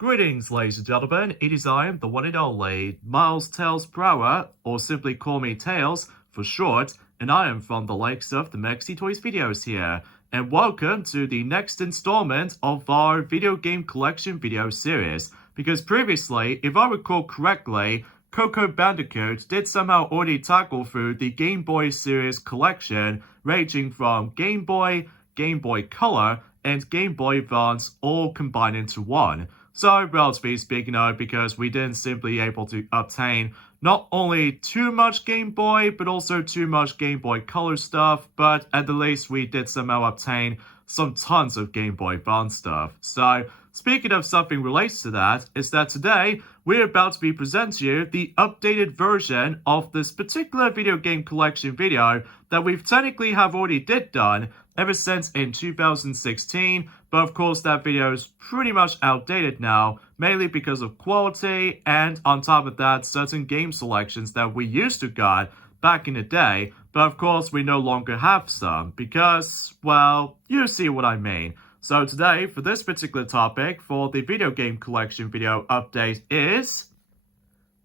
Greetings, ladies and gentlemen. It is I am the one and only Miles Tails Prower, or simply call me Tails for short, and I am from the likes of the Mexi Toys videos here. And welcome to the next installment of our video game collection video series. Because previously, if I recall correctly, Coco Bandicoot did somehow already tackle through the Game Boy series collection, ranging from Game Boy, Game Boy Color, and Game Boy Advance all combined into one. So, relatively speaking, because we didn't simply able to obtain not only too much Game Boy, but also too much Game Boy Color stuff, but at the least we did somehow obtain some tons of Game Boy Advance stuff. So, speaking of something related to that, is that today we're about to be presenting you the updated version of this particular video game collection video that we've technically have already done ever since in 2016, but of course that video is pretty much outdated now, mainly because of quality and on top of that certain game selections that we used to got back in the day, but of course we no longer have some because, well, you see what I mean. So today, for this particular topic, for the video game collection video update is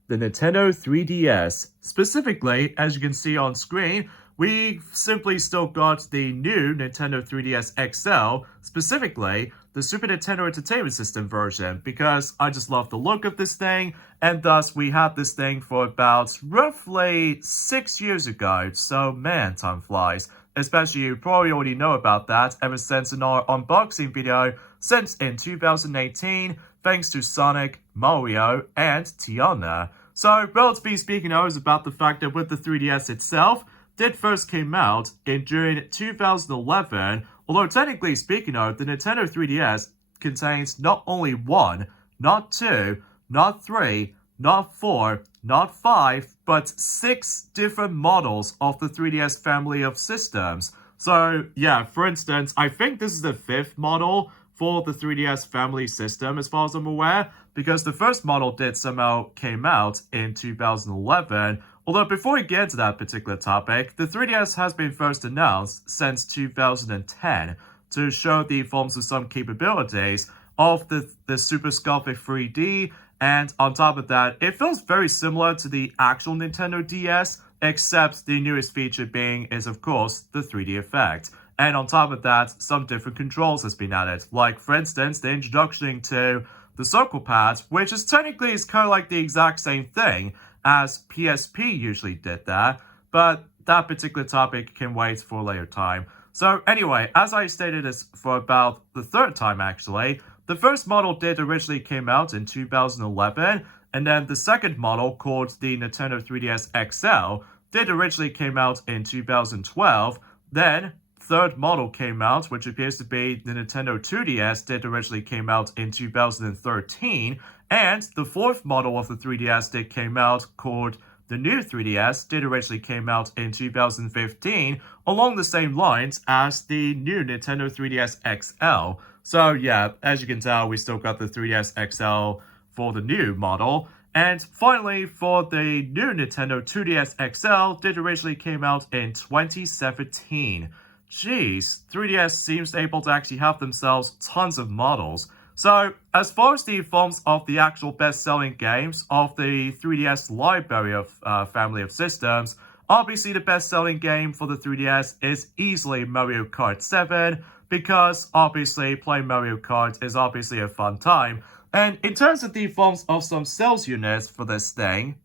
the Nintendo 3DS. Specifically, as you can see on screen, we simply still got the new Nintendo 3DS XL, specifically the Super Nintendo Entertainment System version, because I just love the look of this thing, and thus we had this thing for about roughly 6 years ago, so man, time flies. Especially you probably already know about that ever since in our unboxing video since in 2018, thanks to Sonic, Mario, and Tiana. So, relatively speaking, I was about the fact that with the 3DS itself, did first came out in June 2011, although technically speaking the Nintendo 3DS contains not only one, not two, not three, not four, not five, but 6 different models of the 3DS family of systems. So, yeah, for instance, I think this is the 5th model for the 3DS family system, as far as I'm aware, because the first model did somehow came out in 2011. Although before we get into that particular topic, the 3DS has been first announced since 2010 to show the forms of some capabilities of the Super Sculpted 3D, and on top of that, it feels very similar to the actual Nintendo DS, except the newest feature being is of course the 3D effect. And on top of that, some different controls has been added, like for instance the introduction to the circle pad, which is technically is kind of like the exact same thing as PSP usually did that, but that particular topic can wait for a later time. So anyway, as I stated this for about the 3rd time actually, the first model did originally came out in 2011, and then the second model, called the Nintendo 3DS XL, did originally came out in 2012, then third model came out, which appears to be the Nintendo 2DS, did originally came out in 2013, and the 4th model of the 3DS did came out, called the new 3DS, did originally came out in 2015, along the same lines as the new Nintendo 3DS XL. So yeah, as you can tell, we still got the 3DS XL for the new model. And finally, for the new Nintendo 2DS XL, did originally came out in 2017. Jeez, 3DS seems able to actually have themselves tons of models. So, as far as the forms of the actual best-selling games of the 3DS library of family of systems, obviously the best-selling game for the 3DS is easily Mario Kart 7, because obviously playing Mario Kart is obviously a fun time. And in terms of the forms of some sales units for this thing,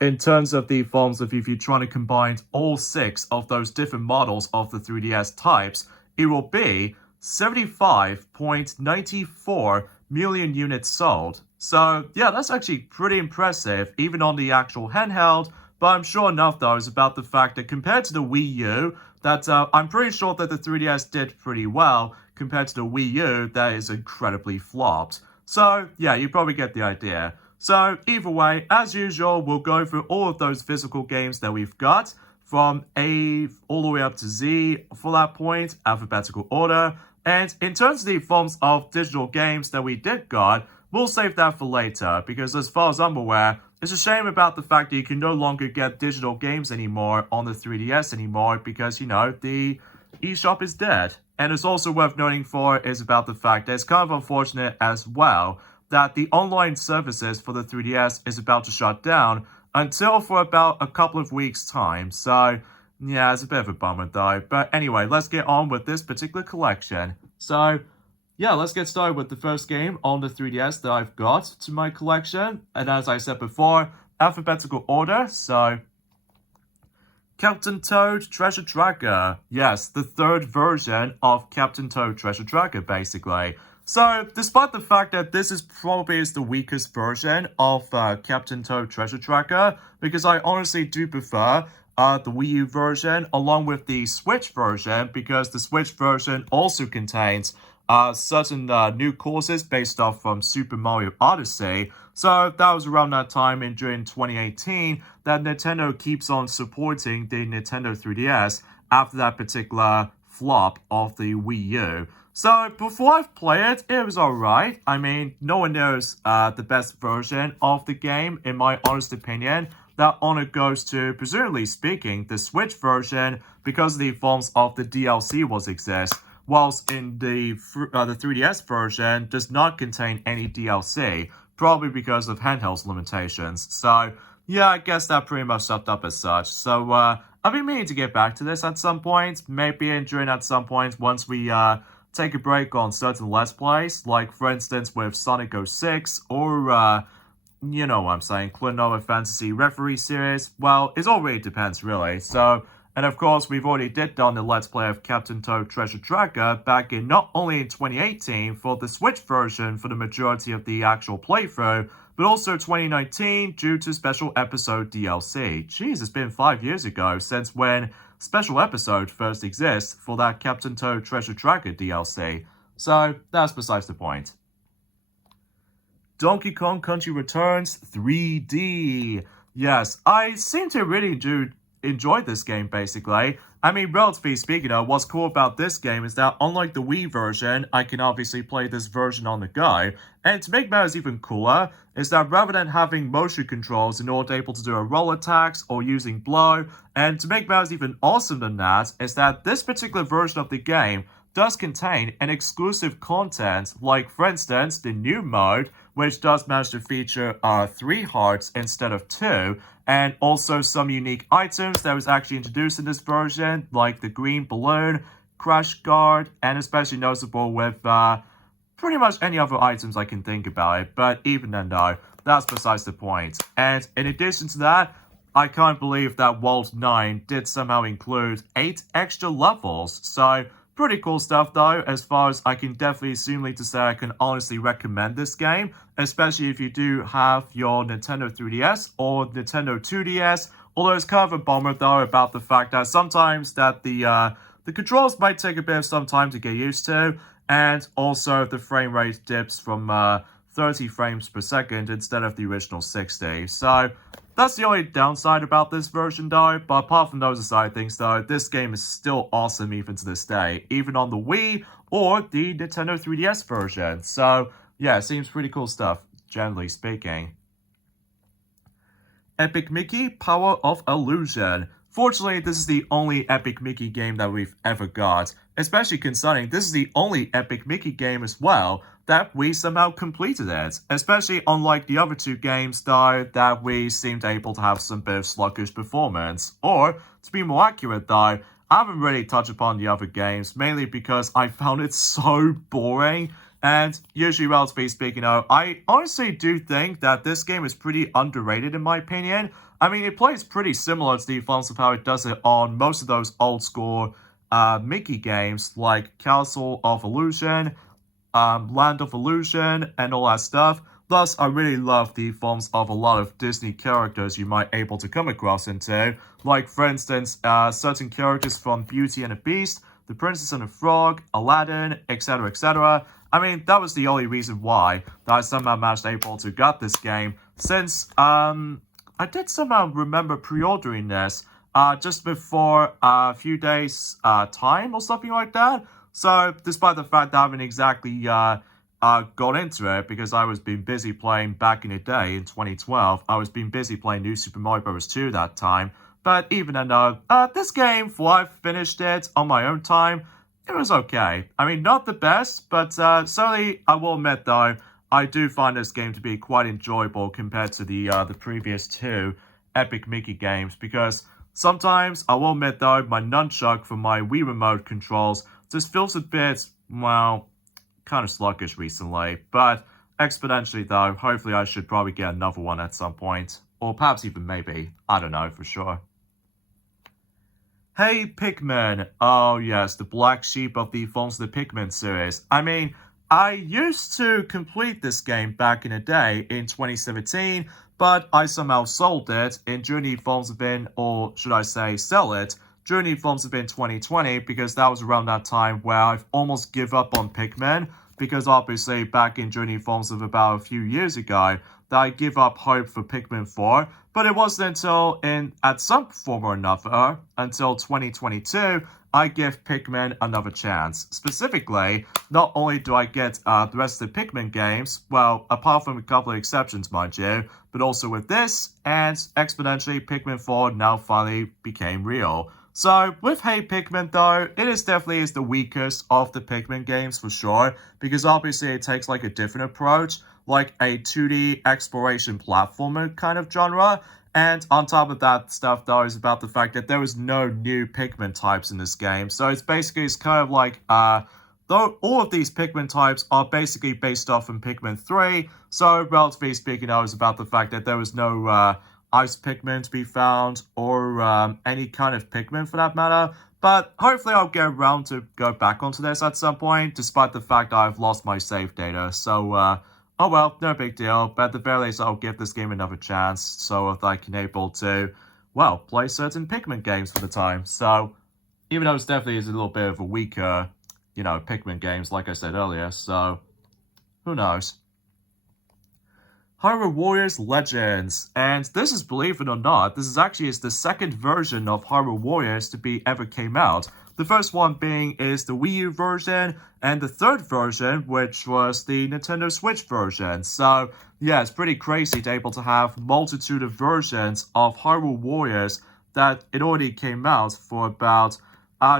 in terms of the forms of if you're trying to combine all 6 of those different models of the 3DS types, it will be 75.94 million units sold. So yeah, that's actually pretty impressive, even on the actual handheld, but I'm sure enough though is about the fact that compared to the Wii U, that I'm pretty sure that the 3DS did pretty well compared to the Wii U that is incredibly flopped. So yeah, you probably get the idea. So either way, as usual, we'll go through all of those physical games that we've got, from A all the way up to Z for that point, alphabetical order. And in terms of the forms of digital games that we did got, we'll save that for later, because as far as I'm aware, it's a shame about the fact that you can no longer get digital games anymore on the 3DS anymore, because, you know, the eShop is dead. And it's also worth noting for is about the fact that it's kind of unfortunate as well that the online services for the 3DS is about to shut down until for about a couple of weeks' time. So, yeah, it's a bit of a bummer though. But anyway, let's get on with this particular collection. So, yeah, let's get started with the first game on the 3DS that I've got to my collection. And as I said before, alphabetical order, so Captain Toad Treasure Tracker. Yes, the third version of Captain Toad Treasure Tracker, basically. So, despite the fact that this is probably the weakest version of Captain Toad Treasure Tracker, because I honestly do prefer the Wii U version along with the Switch version, because the Switch version also contains certain new courses based off from Super Mario Odyssey. So that was around that time during 2018 that Nintendo keeps on supporting the Nintendo 3DS after that particular flop of the Wii U. So before I've played it was alright. I mean, no one knows the best version of the game, in my honest opinion. That honor goes to, presumably speaking, the Switch version because the forms of the DLC was exist, whilst in the 3DS version does not contain any DLC, probably because of handheld limitations. So, yeah, I guess that pretty much summed up as such. So, I've been meaning to get back to this at some point, maybe during at some point once we take a break on certain Let's Plays, like for instance with Sonic 06 or you know what I'm saying, Klonoa Fantasy Referee Series. Well, it all really depends, really. So, and of course, we've already done the Let's Play of Captain Toad Treasure Tracker back in not only in 2018 for the Switch version for the majority of the actual playthrough, but also 2019 due to Special Episode DLC. Jeez, it's been 5 years ago since when Special Episode first exists for that Captain Toad Treasure Tracker DLC. So, that's besides the point. Donkey Kong Country Returns 3D. Yes, I seem to really enjoy this game, basically. I mean, relatively speaking, what's cool about this game is that unlike the Wii version, I can obviously play this version on the go. And to make matters even cooler, is that rather than having motion controls in order able to do a roll attacks or using blow, and to make matters even awesome than that, is that this particular version of the game does contain an exclusive content, like for instance, the new mode, which does manage to feature 3 hearts instead of 2, and also some unique items that was actually introduced in this version, like the green balloon, crash guard, and especially noticeable with pretty much any other items I can think about it. But even then though, that's besides the point. And in addition to that, I can't believe that World 9 did somehow include 8 extra levels. So, pretty cool stuff though, as far as I can definitely assumely to say I can honestly recommend this game, especially if you do have your Nintendo 3DS or Nintendo 2DS, although it's kind of a bummer though about the fact that sometimes that the controls might take a bit of some time to get used to, and also the frame rate dips from 30 frames per second instead of the original 60. So, that's the only downside about this version though, but apart from those aside things though, this game is still awesome even to this day, even on the Wii or the Nintendo 3DS version. So, yeah, it seems pretty cool stuff, generally speaking. Epic Mickey Power of Illusion. Fortunately, this is the only Epic Mickey game that we've ever got, especially considering this is the only Epic Mickey game as well that we somehow completed it, especially unlike the other 2 games though that we seemed able to have some bit of sluggish performance. Or, to be more accurate though, I haven't really touched upon the other games, mainly because I found it so boring. And usually, relatively speaking, I honestly do think that this game is pretty underrated in my opinion. I mean, it plays pretty similar to the forms of how it does it on most of those old school Mickey games, like Castle of Illusion, Land of Illusion, and all that stuff. Thus, I really love the forms of a lot of Disney characters you might able to come across into, like for instance, certain characters from Beauty and the Beast, The Princess and the Frog, Aladdin, etc, etc. I mean, that was the only reason why that I somehow managed able to get this game, since I did somehow remember pre-ordering this just before a few days time or something like that. So, despite the fact that I haven't exactly got into it, because I was being busy playing back in the day, in 2012, I was being busy playing New Super Mario Bros. 2 that time. But even then, this game, for I've finished it on my own time, it was okay. I mean, not the best, but certainly I will admit though, I do find this game to be quite enjoyable compared to the previous two Epic Mickey games, because sometimes I will admit though, my nunchuck for my Wii Remote controls just feels a bit, well, kind of sluggish recently. But exponentially though, hopefully I should probably get another one at some point, or perhaps even maybe, I don't know for sure. Hey Pikmin! Oh yes, the black sheep of the Forms of the Pikmin series. I mean, I used to complete this game back in the day in 2017, but I somehow sold it in during the Forms of In, or should I say sell it, during the Forms of In 2020, because that was around that time where I've almost give up on Pikmin, because obviously back in during the Forms of about a few years ago, that I give up hope for Pikmin 4, but it wasn't until at some form or another, until 2022, I give Pikmin another chance. Specifically, not only do I get the rest of the Pikmin games, well, apart from a couple of exceptions, mind you, but also with this, and exponentially, Pikmin 4 now finally became real. So, with Hey Pikmin though, it is definitely the weakest of the Pikmin games for sure, because obviously it takes like a different approach, like a 2D exploration platformer kind of genre. And on top of that stuff though is about the fact that there was no new Pikmin types in this game. So it's kind of like, though all of these Pikmin types are basically based off from Pikmin 3. So relatively speaking, though, is about the fact that there was no Ice Pikmin to be found, or any kind of Pikmin for that matter. But hopefully I'll get around to go back onto this at some point, despite the fact I've lost my save data. So, oh well, no big deal. But at the very least, I'll give this game another chance, so that I can able to, well, play certain Pikmin games for the time. So, even though it's definitely is a little bit of a weaker, you know, Pikmin games, like I said earlier, so, who knows. Hyrule Warriors Legends, and this is, believe it or not, this is actually the second version of Hyrule Warriors to be ever came out. The first one being is the Wii U version, and the third version, which was the Nintendo Switch version. So yeah, it's pretty crazy to able to have multitude of versions of Hyrule Warriors that it already came out for about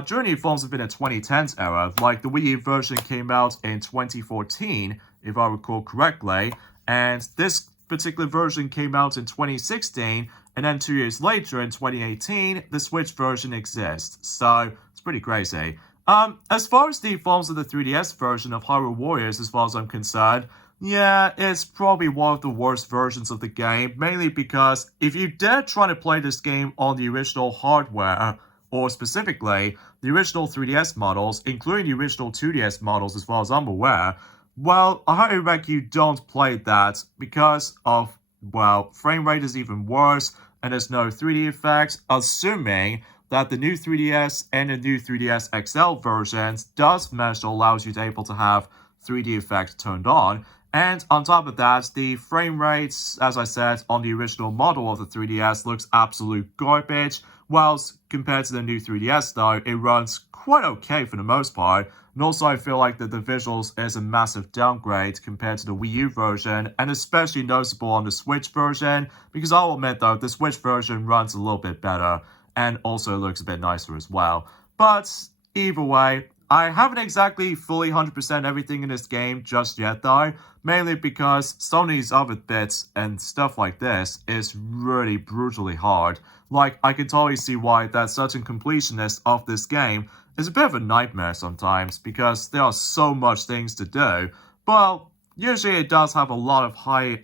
during the forms of in the 2010s era. Like the Wii U version came out in 2014, if I recall correctly. And this particular version came out in 2016, and then 2 years later in 2018, the Switch version exists. So, it's pretty crazy. As far as the forms of the 3DS version of Hyrule Warriors, as far as I'm concerned, yeah, it's probably one of the worst versions of the game, mainly because if you dare try to play this game on the original hardware, or specifically, the original 3DS models, including the original 2DS models as far as I'm aware, well, I highly recommend you don't play that because of, well, frame rate is even worse and there's no 3D effects, assuming that the new 3DS and the new 3DS XL versions does manage to allow you to able to have 3D effects turned on. And on top of that, the frame rates, as I said, on the original model of the 3DS looks absolute garbage, whilst compared to the new 3DS though, it runs quite okay for the most part. And also I feel like that the visuals is a massive downgrade compared to the Wii U version, and especially noticeable on the Switch version, because I'll admit though, the Switch version runs a little bit better, and also looks a bit nicer as well. But either way, I haven't exactly fully 100% everything in this game just yet though, mainly because some of these other bits and stuff like this is really brutally hard. Like, I can totally see why that certain completionist of this game is a bit of a nightmare sometimes, because there are so much things to do. Well, usually it does have a lot of high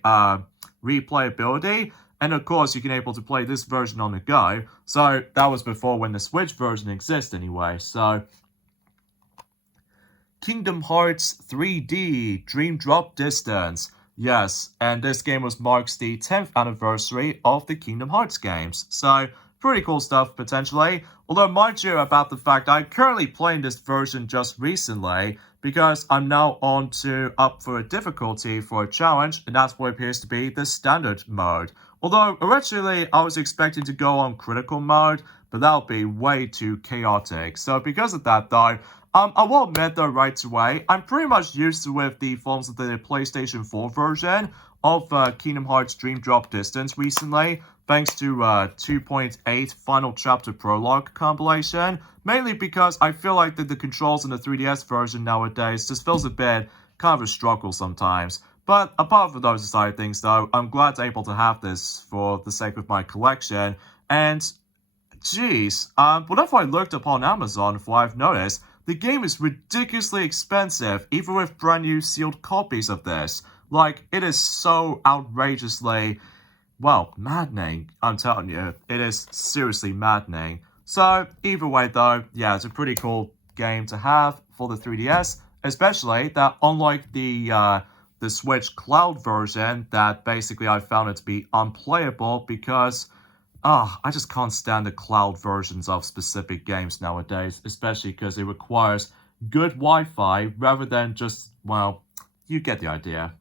replayability, and of course you can able to play this version on the go, so that was before when the Switch version exists anyway, so... Kingdom Hearts 3D Dream Drop Distance. Yes, and this game marks the 10th anniversary of the Kingdom Hearts games. So, pretty cool stuff potentially. Although, mind you about the fact I'm currently playing this version just recently, because I'm now up for a difficulty for a challenge, and that's what appears to be the standard mode. Although, originally I was expecting to go on critical mode, but that'll be way too chaotic. So because of that though, I will admit though right away, I'm pretty much used to with the forms of the PlayStation 4 version of Kingdom Hearts Dream Drop Distance recently, thanks to 2.8 Final Chapter Prologue compilation, mainly because I feel like the controls in the 3DS version nowadays just feels a bit kind of a struggle sometimes. But apart from those side of things though, I'm glad able to have this for the sake of my collection. And geez, whenever I looked upon Amazon, for I've noticed, the game is ridiculously expensive, even with brand new sealed copies of this. Like, it is so outrageously, well, maddening. I'm telling you, it is seriously maddening. So, either way though, yeah, it's a pretty cool game to have for the 3DS, especially that unlike the Switch Cloud version, that basically I found it to be unplayable because I just can't stand the cloud versions of specific games nowadays, especially because it requires good Wi-Fi rather than just, well, you get the idea.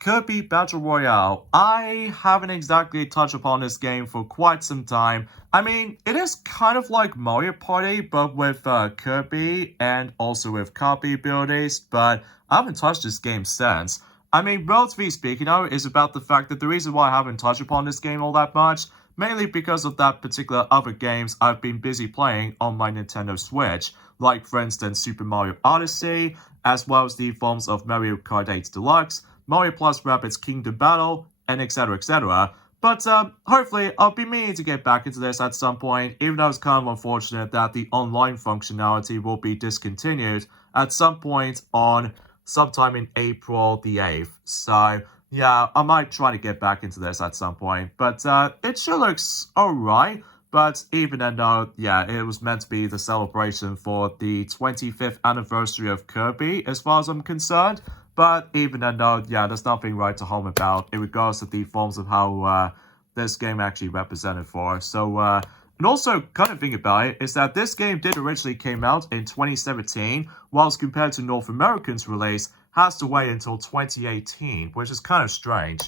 Kirby Battle Royale. I haven't exactly touched upon this game for quite some time. I mean, it is kind of like Mario Party, but with Kirby and also with copy abilities, but I haven't touched this game since. I mean, relatively speaking, though, is about the fact that the reason why I haven't touched upon this game all that much, mainly because of that particular other games I've been busy playing on my Nintendo Switch, like for instance Super Mario Odyssey, as well as the forms of Mario Kart 8 Deluxe, Mario Plus Rabbids Kingdom Battle, and etc, etc. But hopefully I'll be meaning to get back into this at some point, even though it's kind of unfortunate that the online functionality will be discontinued at some point on sometime in April the 8th. So yeah, I might try to get back into this at some point. But it sure looks alright. But even though, yeah, it was meant to be the celebration for the 25th anniversary of Kirby, as far as I'm concerned. But even though, yeah, there's nothing right to home about in regards to the forms of how this game actually represented for. So, and also, kind of thing about it is that this game did originally came out in 2017, whilst compared to North American's release, has to wait until 2018, which is kind of strange.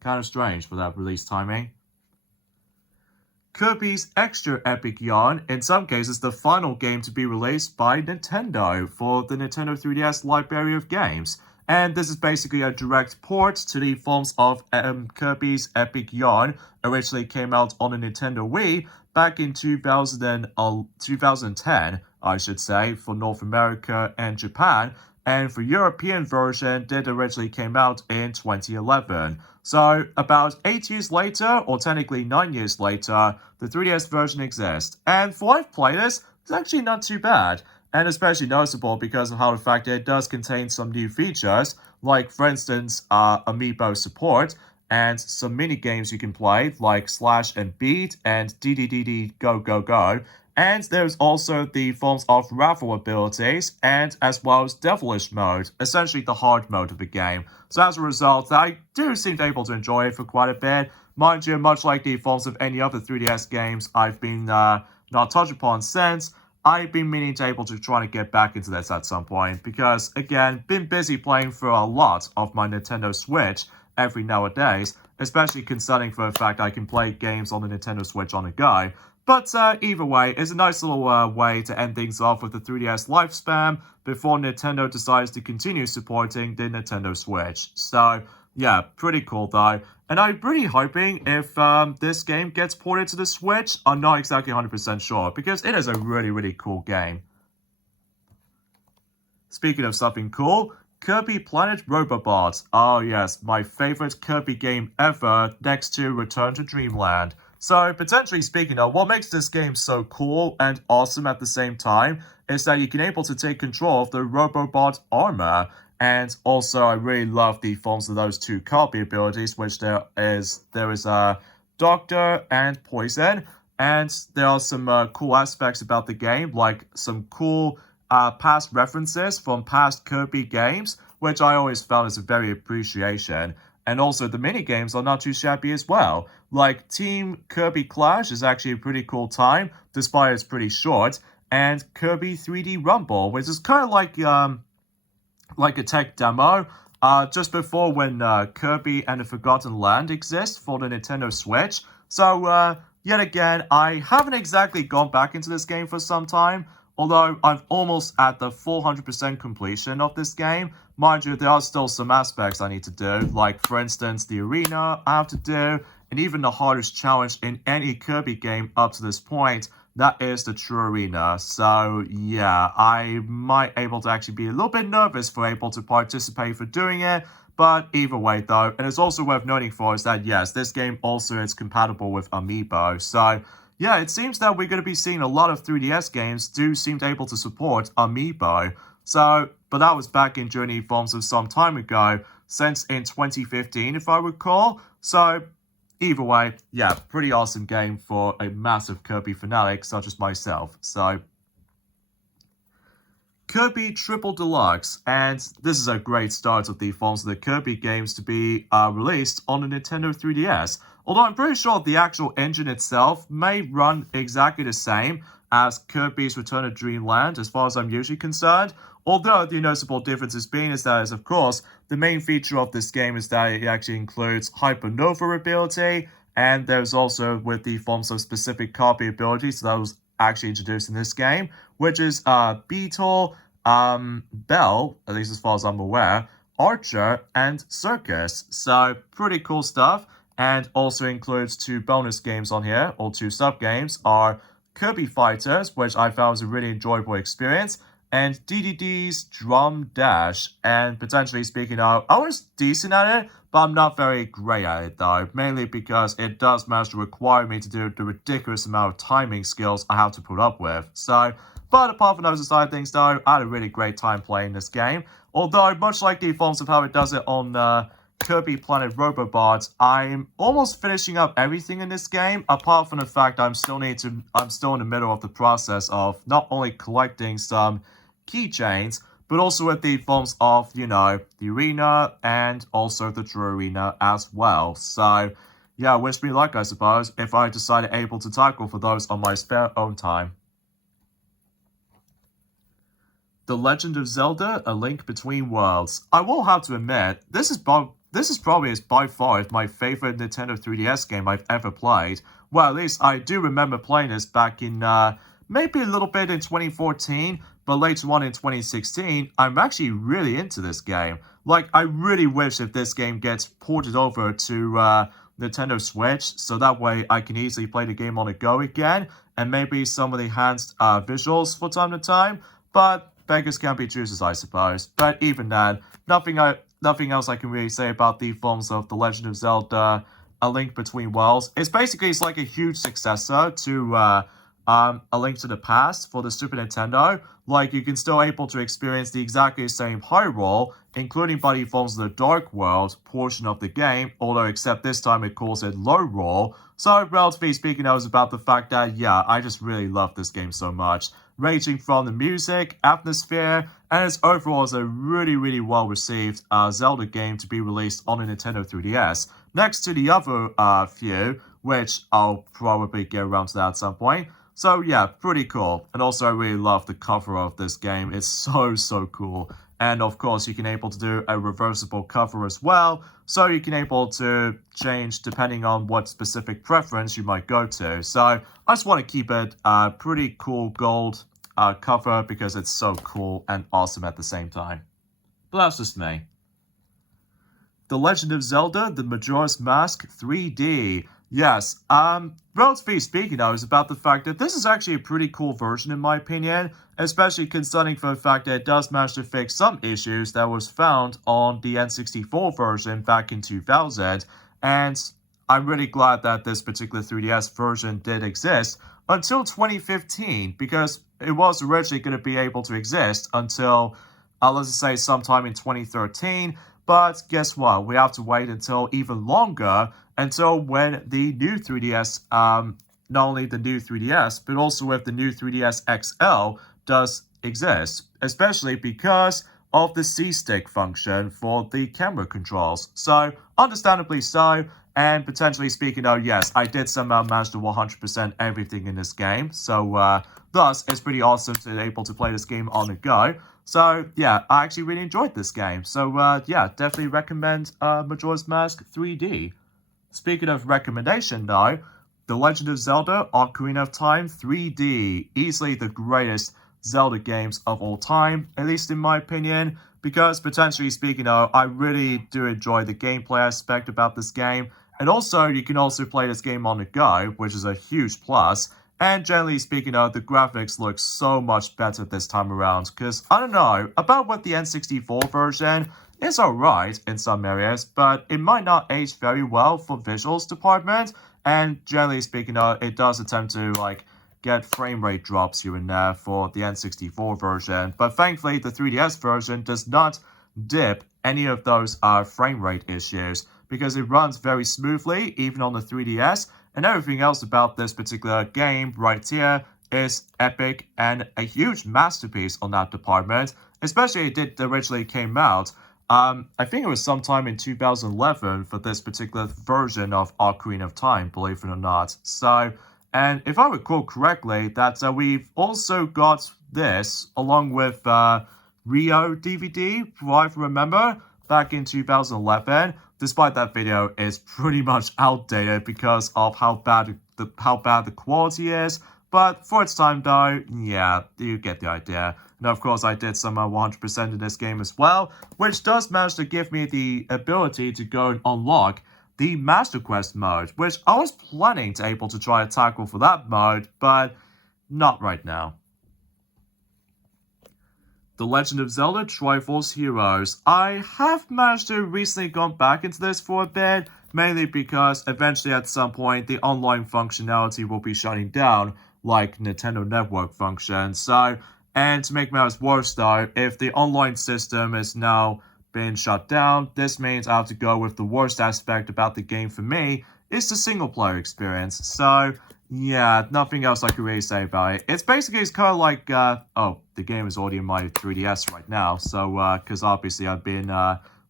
Kind of strange for that release timing. Kirby's Extra Epic Yarn, in some cases the final game to be released by Nintendo for the Nintendo 3DS library of games. And this is basically a direct port to the forms of Kirby's Epic Yarn, originally came out on the Nintendo Wii back in 2010, I should say, for North America and Japan. And for European version, it originally came out in 2011. So about 8 years later, or technically 9 years later, the 3DS version exists. And for I've played this, it's actually not too bad. And especially noticeable because of how the fact that it does contain some new features, like for instance, amiibo support, and some mini games you can play, like Slash and Beat, and DDDD Go Go Go. And there's also the forms of raffle abilities, and as well as Devilish mode, essentially the hard mode of the game. So as a result, I do seem to be able to enjoy it for quite a bit. Mind you, much like the forms of any other 3DS games I've been not touched upon since, I've been meaning to able to try to get back into this at some point, because again, been busy playing for a lot of my Nintendo Switch every nowadays, especially concerning for the fact I can play games on the Nintendo Switch on the go. But either way, it's a nice little way to end things off with the 3DS lifespan before Nintendo decides to continue supporting the Nintendo Switch. So yeah, pretty cool though. And I'm really hoping if this game gets ported to the Switch, I'm not exactly 100% sure, because it is a really, really cool game. Speaking of something cool, Kirby Planet Robobot. Oh yes, my favorite Kirby game ever, next to Return to Dreamland. So, potentially speaking of, what makes this game so cool and awesome at the same time is that you can able to take control of the Robobot armor. And also, I really love the forms of those two copy abilities, which there is Doctor and Poison. And there are some cool aspects about the game, like some cool past references from past Kirby games, which I always found as a very appreciation. And also, the mini-games are not too shabby as well. Like, Team Kirby Clash is actually a pretty cool time, despite it's pretty short. And Kirby 3D Rumble, which is kind of like a tech demo, just before when Kirby and the Forgotten Land exists for the Nintendo Switch. So, yet again, I haven't exactly gone back into this game for some time, although I'm almost at the 400% completion of this game. Mind you, there are still some aspects I need to do, like, for instance, the arena I have to do, and even the hardest challenge in any Kirby game up to this point, that is the true arena. So yeah, I might able to actually be a little bit nervous for able to participate for doing it. But either way though, and it's also worth noting for us that yes, this game also is compatible with Amiibo. So yeah, it seems that we're going to be seeing a lot of 3DS games do seem to able to support Amiibo. So, but that was back in Journey Forms of some time ago, since in 2015 if I recall. So either way, yeah, pretty awesome game for a massive Kirby fanatic such as myself. So Kirby Triple Deluxe, and this is a great start of the forms of the Kirby games to be released on the Nintendo 3DS. Although I'm pretty sure the actual engine itself may run exactly the same as Kirby's Return to Dreamland, as far as I'm usually concerned. Although the noticeable differences being is that, of course, the main feature of this game is that it actually includes Hypernova ability, and there's also with the forms of specific copy abilities that was actually introduced in this game, which is Beetle, Bell, at least as far as I'm aware, Archer, and Circus. So pretty cool stuff, and also includes 2 bonus games on here, or 2 sub-games, are Kirby Fighters, which I found was a really enjoyable experience, and DDD's Drum Dash. And potentially speaking of, I was decent at it, but I'm not very great at it though, mainly because it does manage to require me to do the ridiculous amount of timing skills I have to put up with. So, but apart from those side of things though, I had a really great time playing this game. Although, much like the forms of how it does it on Kirby Planet Robobot, I'm almost finishing up everything in this game, apart from the fact I'm still in the middle of the process of not only collecting some keychains, but also with the forms of, you know, the arena and also the true arena as well. So, yeah, wish me luck, I suppose, if I decided able to tackle for those on my spare own time. The Legend of Zelda: A Link Between Worlds. I will have to admit, this is probably by far my favorite Nintendo 3DS game I've ever played. Well, at least I do remember playing this back in maybe a little bit in 2014, but later on in 2016, I'm actually really into this game. Like, I really wish if this game gets ported over to Nintendo Switch, so that way I can easily play the game on the go again, and maybe some of the enhanced visuals for time to time. But beggars can't be choosers, I suppose. But even then, nothing else I can really say about the forms of The Legend of Zelda: A Link Between Worlds. It's like a huge successor to A Link to the Past for the Super Nintendo. Like, you can still able to experience the exactly same Hyrule, including by the forms of the Dark World portion of the game, although except this time it calls it Low Roll. So, relatively speaking, I was about the fact that, yeah, I just really love this game so much. Ranging from the music, atmosphere, and its overall is a really, really well-received Zelda game to be released on a Nintendo 3DS. Next to the other few, which I'll probably get around to that at some point. So yeah, pretty cool. And also I really love the cover of this game. It's so cool. And of course you can able to do a reversible cover as well. So you can able to change depending on what specific preference you might go to. So I just want to keep it pretty cool gold cover because it's so cool and awesome at the same time. But that's just me. The Legend of Zelda: The Majora's Mask 3D. Yes, relatively speaking, though, is about the fact that this is actually a pretty cool version in my opinion, especially concerning for the fact that it does manage to fix some issues that was found on the N64 version back in 2000, and I'm really glad that this particular 3DS version did exist until 2015, because it was originally going to be able to exist until, let's just say, sometime in 2013, but guess what? We have to wait until even longer, until when the new 3DS, not only the new 3DS, but also with the new 3DS XL does exist, especially because of the C-Stick function for the camera controls. So, understandably so, and potentially speaking, oh yes, I did somehow manage to 100% everything in this game, so thus, it's pretty awesome to be able to play this game on the go. So, yeah, I actually really enjoyed this game. So, yeah, definitely recommend Majora's Mask 3D. Speaking of recommendation, though, The Legend of Zelda: Ocarina of Time 3D. Easily the greatest Zelda games of all time, at least in my opinion, because potentially speaking, though, I really do enjoy the gameplay aspect about this game. And also, you can also play this game on the go, which is a huge plus. And generally speaking, the graphics look so much better this time around. Because, I don't know, about what the N64 version is alright in some areas, but it might not age very well for visuals department. And generally speaking, it does attempt to, like, get frame rate drops here and there for the N64 version. But thankfully, the 3DS version does not dip any of those frame rate issues, because it runs very smoothly, even on the 3DS, and everything else about this particular game right here is epic and a huge masterpiece on that department, especially it did originally came out. I think it was sometime in 2011 for this particular version of Ocarina of Time, believe it or not. So, and if I recall correctly, that we've also got this along with Rio DVD, if I remember, back in 2011. Despite that video is pretty much outdated because of how bad the quality is. But for its time though, yeah, you get the idea. And of course I did some 100% in this game as well, which does manage to give me the ability to go and unlock the Master Quest mode, which I was planning to able to try to tackle for that mode, but not right now. The Legend of Zelda Triforce Heroes. I have managed to recently gone back into this for a bit, mainly because eventually at some point the online functionality will be shutting down, like Nintendo Network function. So, and to make matters worse though, if the online system is now being shut down, this means I have to go with the worst aspect about the game for me, is the single player experience. So, yeah, nothing else I could really say about it. It's kind of like, oh, the game is already in my 3DS right now, so, because obviously I've been,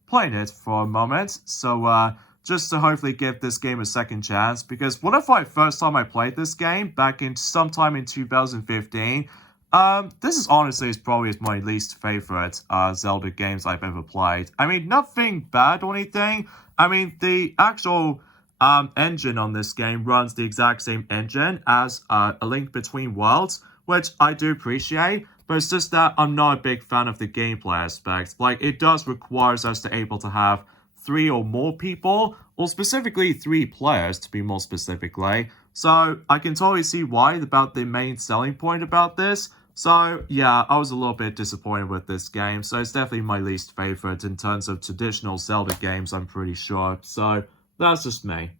playing it for a moment, so, just to hopefully give this game a second chance, because what if first time I played this game, back in sometime in 2015, this is honestly probably my least favorite, Zelda games I've ever played. I mean, nothing bad or anything. I mean, the actual engine on this game runs the exact same engine as A Link Between Worlds, which I do appreciate, but it's just that I'm not a big fan of the gameplay aspect. Like, it does require us to able to have 3 or more people, or specifically 3 players to be more specifically. So I can totally see why about the main selling point about this. So yeah, I was a little bit disappointed with this game, so it's definitely my least favorite in terms of traditional Zelda games, I'm pretty sure. So that's just me.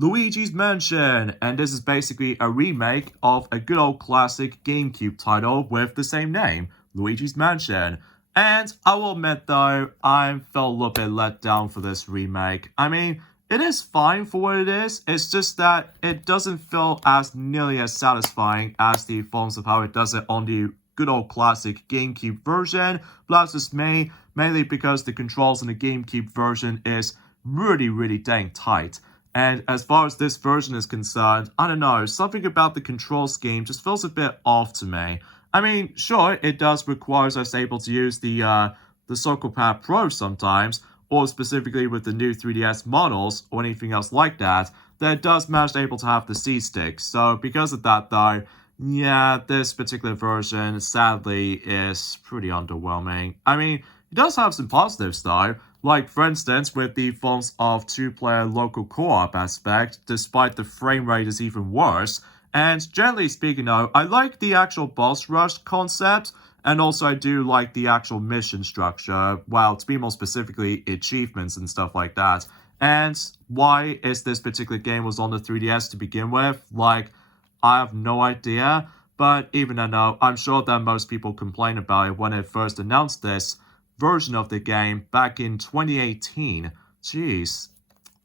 Luigis Mansion, and this is basically a remake of a good old classic GameCube title with the same name, Luigi's Mansion. And I will admit though, I felt a little bit let down for this remake. I mean, it is fine for what it is, it's just that it doesn't feel as nearly as satisfying as the forms of how it does it on the good old classic GameCube version. But that's just me, mainly because the controls in the GameCube version is really dang tight. And as far as this version is concerned, I don't know, something about the control scheme just feels a bit off to me. I mean, sure, it does require us able to use the Circle Pad Pro sometimes, or specifically with the new 3DS models, or anything else like that, that it does manage to able to have the C-Stick. So because of that though, yeah, this particular version, sadly, is pretty underwhelming. I mean, it does have some positives though, like for instance with the forms of 2-player local co-op aspect, despite the frame rate is even worse. And generally speaking though, I like the actual boss rush concept, and also I do like the actual mission structure, well, to be more specifically, achievements and stuff like that. And why is this particular game was on the 3DS to begin with? Like, I have no idea, but even though I'm sure that most people complain about it when it first announced this version of the game back in 2018. Jeez,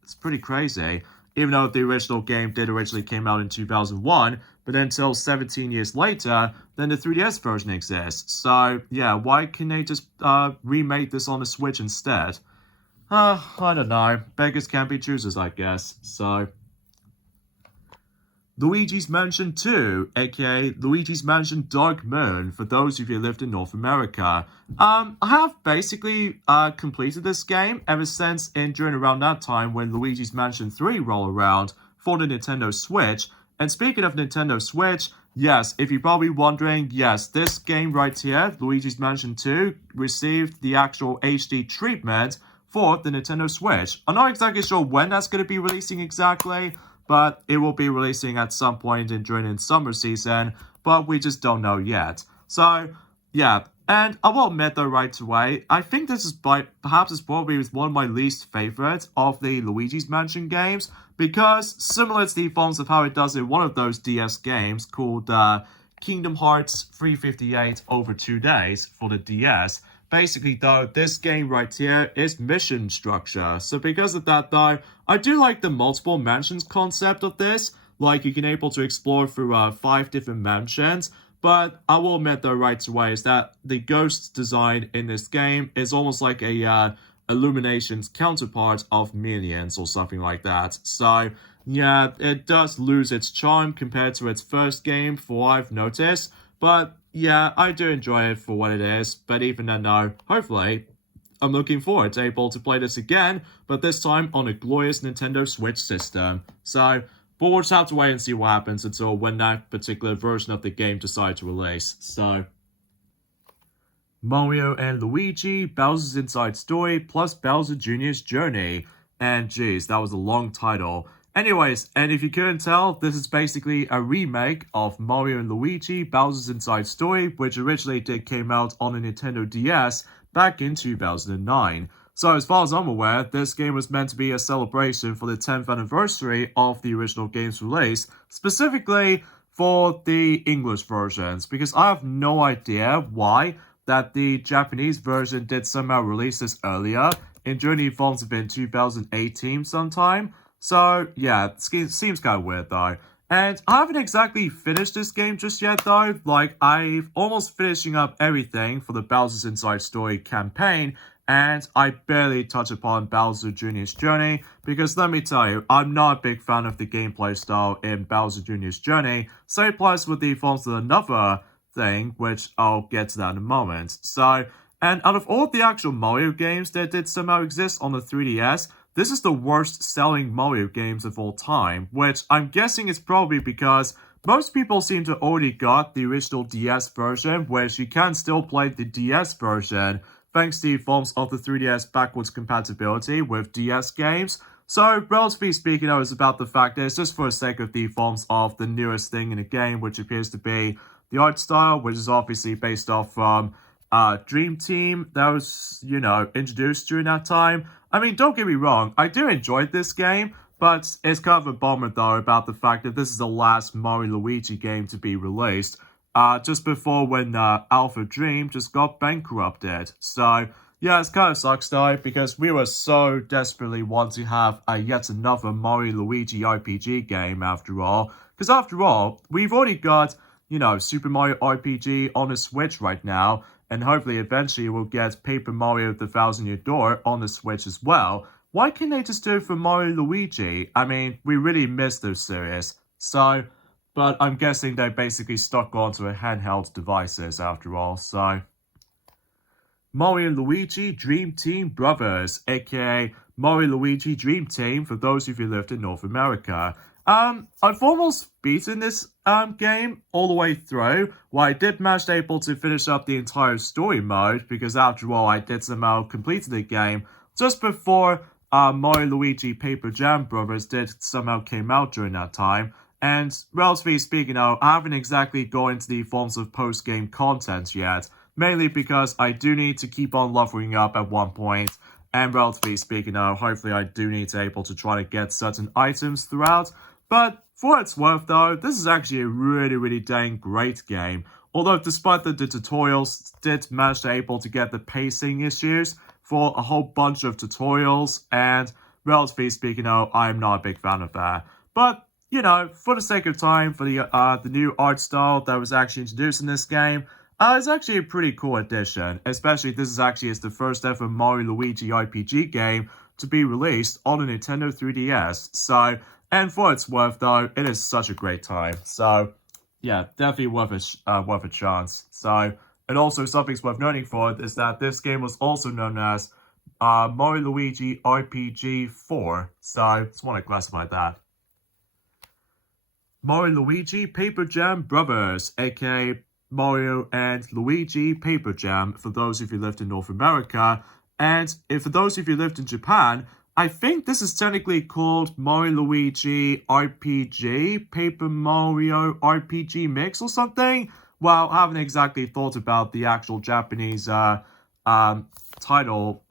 it's pretty crazy. Even though the original game did originally came out in 2001, but until 17 years later, then the 3DS version exists. So, yeah, why can't they just remake this on the Switch instead? I don't know. Beggars can't be choosers, I guess. So, Luigi's Mansion 2, aka Luigi's Mansion Dark Moon, for those of you who lived in North America. I have basically completed this game ever since during around that time when Luigi's Mansion 3 rolled around for the Nintendo Switch. And speaking of Nintendo Switch, yes, if you're probably wondering, yes, this game right here, Luigi's Mansion 2, received the actual HD treatment for the Nintendo Switch. I'm not exactly sure when that's going to be releasing exactly, but it will be releasing at some point during the summer season, but we just don't know yet. So, yeah. And I will admit though right away, I think this is perhaps it's probably one of my least favorite of the Luigi's Mansion games, because similar to the forms of how it does in one of those DS games called Kingdom Hearts 358 over 2 days for the DS. Basically though, this game right here is mission structure. So because of that though, I do like the multiple mansions concept of this. Like you can able to explore through 5 different mansions. But I will admit though right away is that the ghost design in this game is almost like a Illumination's counterpart of Minions or something like that. So yeah, it does lose its charm compared to its first game for what I've noticed. But yeah, I do enjoy it for what it is. But even then though, hopefully, I'm looking forward to able to play this again, but this time on a glorious Nintendo Switch system. So, but we'll just have to wait and see what happens until when that particular version of the game decides to release. So, Mario and Luigi, Bowser's Inside Story, plus Bowser Jr.'s Journey. And geez, that was a long title. Anyways, and if you couldn't tell, this is basically a remake of Mario and Luigi, Bowser's Inside Story, which originally came out on a Nintendo DS back in 2009. So as far as I'm aware, this game was meant to be a celebration for the 10th anniversary of the original game's release, specifically for the English versions, because I have no idea why that the Japanese version did somehow release this earlier, in during the forms of in 2018 sometime. So yeah, it seems kind of weird though. And I haven't exactly finished this game just yet though. Like, I'm almost finishing up everything for the Bowser's Inside Story campaign, and I barely touch upon Bowser Jr.'s Journey, because let me tell you, I'm not a big fan of the gameplay style in Bowser Jr.'s Journey, so it applies with the forms of another thing, which I'll get to that in a moment. So, and out of all the actual Mario games that did somehow exist on the 3DS, this is the worst selling Mario games of all time, which I'm guessing is probably because most people seem to already got the original DS version, which you can still play the DS version, thanks to the forms of the 3DS backwards compatibility with DS games. So, relatively speaking, it's about the fact that it's just for the sake of the forms of the newest thing in the game, which appears to be the art style, which is obviously based off from Dream Team that was, introduced during that time. I mean, don't get me wrong, I do enjoy this game, but it's kind of a bummer though about the fact that this is the last Mario Luigi game to be released, just before when Alpha Dream just got bankrupted. So yeah, it kind of sucks though, because we were so desperately want to have yet another Mario Luigi RPG game after all. Because after all, we've already got, Super Mario RPG on the Switch right now, and hopefully eventually we'll get Paper Mario The Thousand Year Door on the Switch as well. Why can't they just do it for Mario Luigi? I mean, we really miss those series. So, but I'm guessing they basically stuck onto a handheld devices after all, so. Mario Luigi Dream Team Brothers, aka Mario Luigi Dream Team for those of you who lived in North America. I've almost beaten this game all the way through. Well, I did manage to finish up the entire story mode, because after all, I did somehow complete the game just before Mario Luigi Paper Jam Brothers did somehow came out during that time. And relatively speaking, I haven't exactly gone into the forms of post-game content yet, mainly because I do need to keep on leveling up at one point. And relatively speaking, hopefully I do need to able to try to get certain items throughout. But for what it's worth though, this is actually a really, really dang great game. Although despite the tutorials did manage to able to get the pacing issues for a whole bunch of tutorials, and relatively speaking, I'm not a big fan of that. But, for the sake of time, for the new art style that was actually introduced in this game, it's actually a pretty cool addition, especially this is actually the first ever Mario Luigi RPG game to be released on a Nintendo 3DS. So, and for its worth though, it is such a great time. So, yeah, definitely worth a chance. So, and also something's worth noting for it is that this game was also known as Mario Luigi RPG 4. So, just want to classify that. Mario Luigi Paper Jam Brothers, aka Mario and Luigi Paper Jam for those of you who lived in North America. And if for those of you who lived in Japan, I think this is technically called Mario Luigi RPG, Paper Mario RPG Mix or something. Well, I haven't exactly thought about the actual Japanese title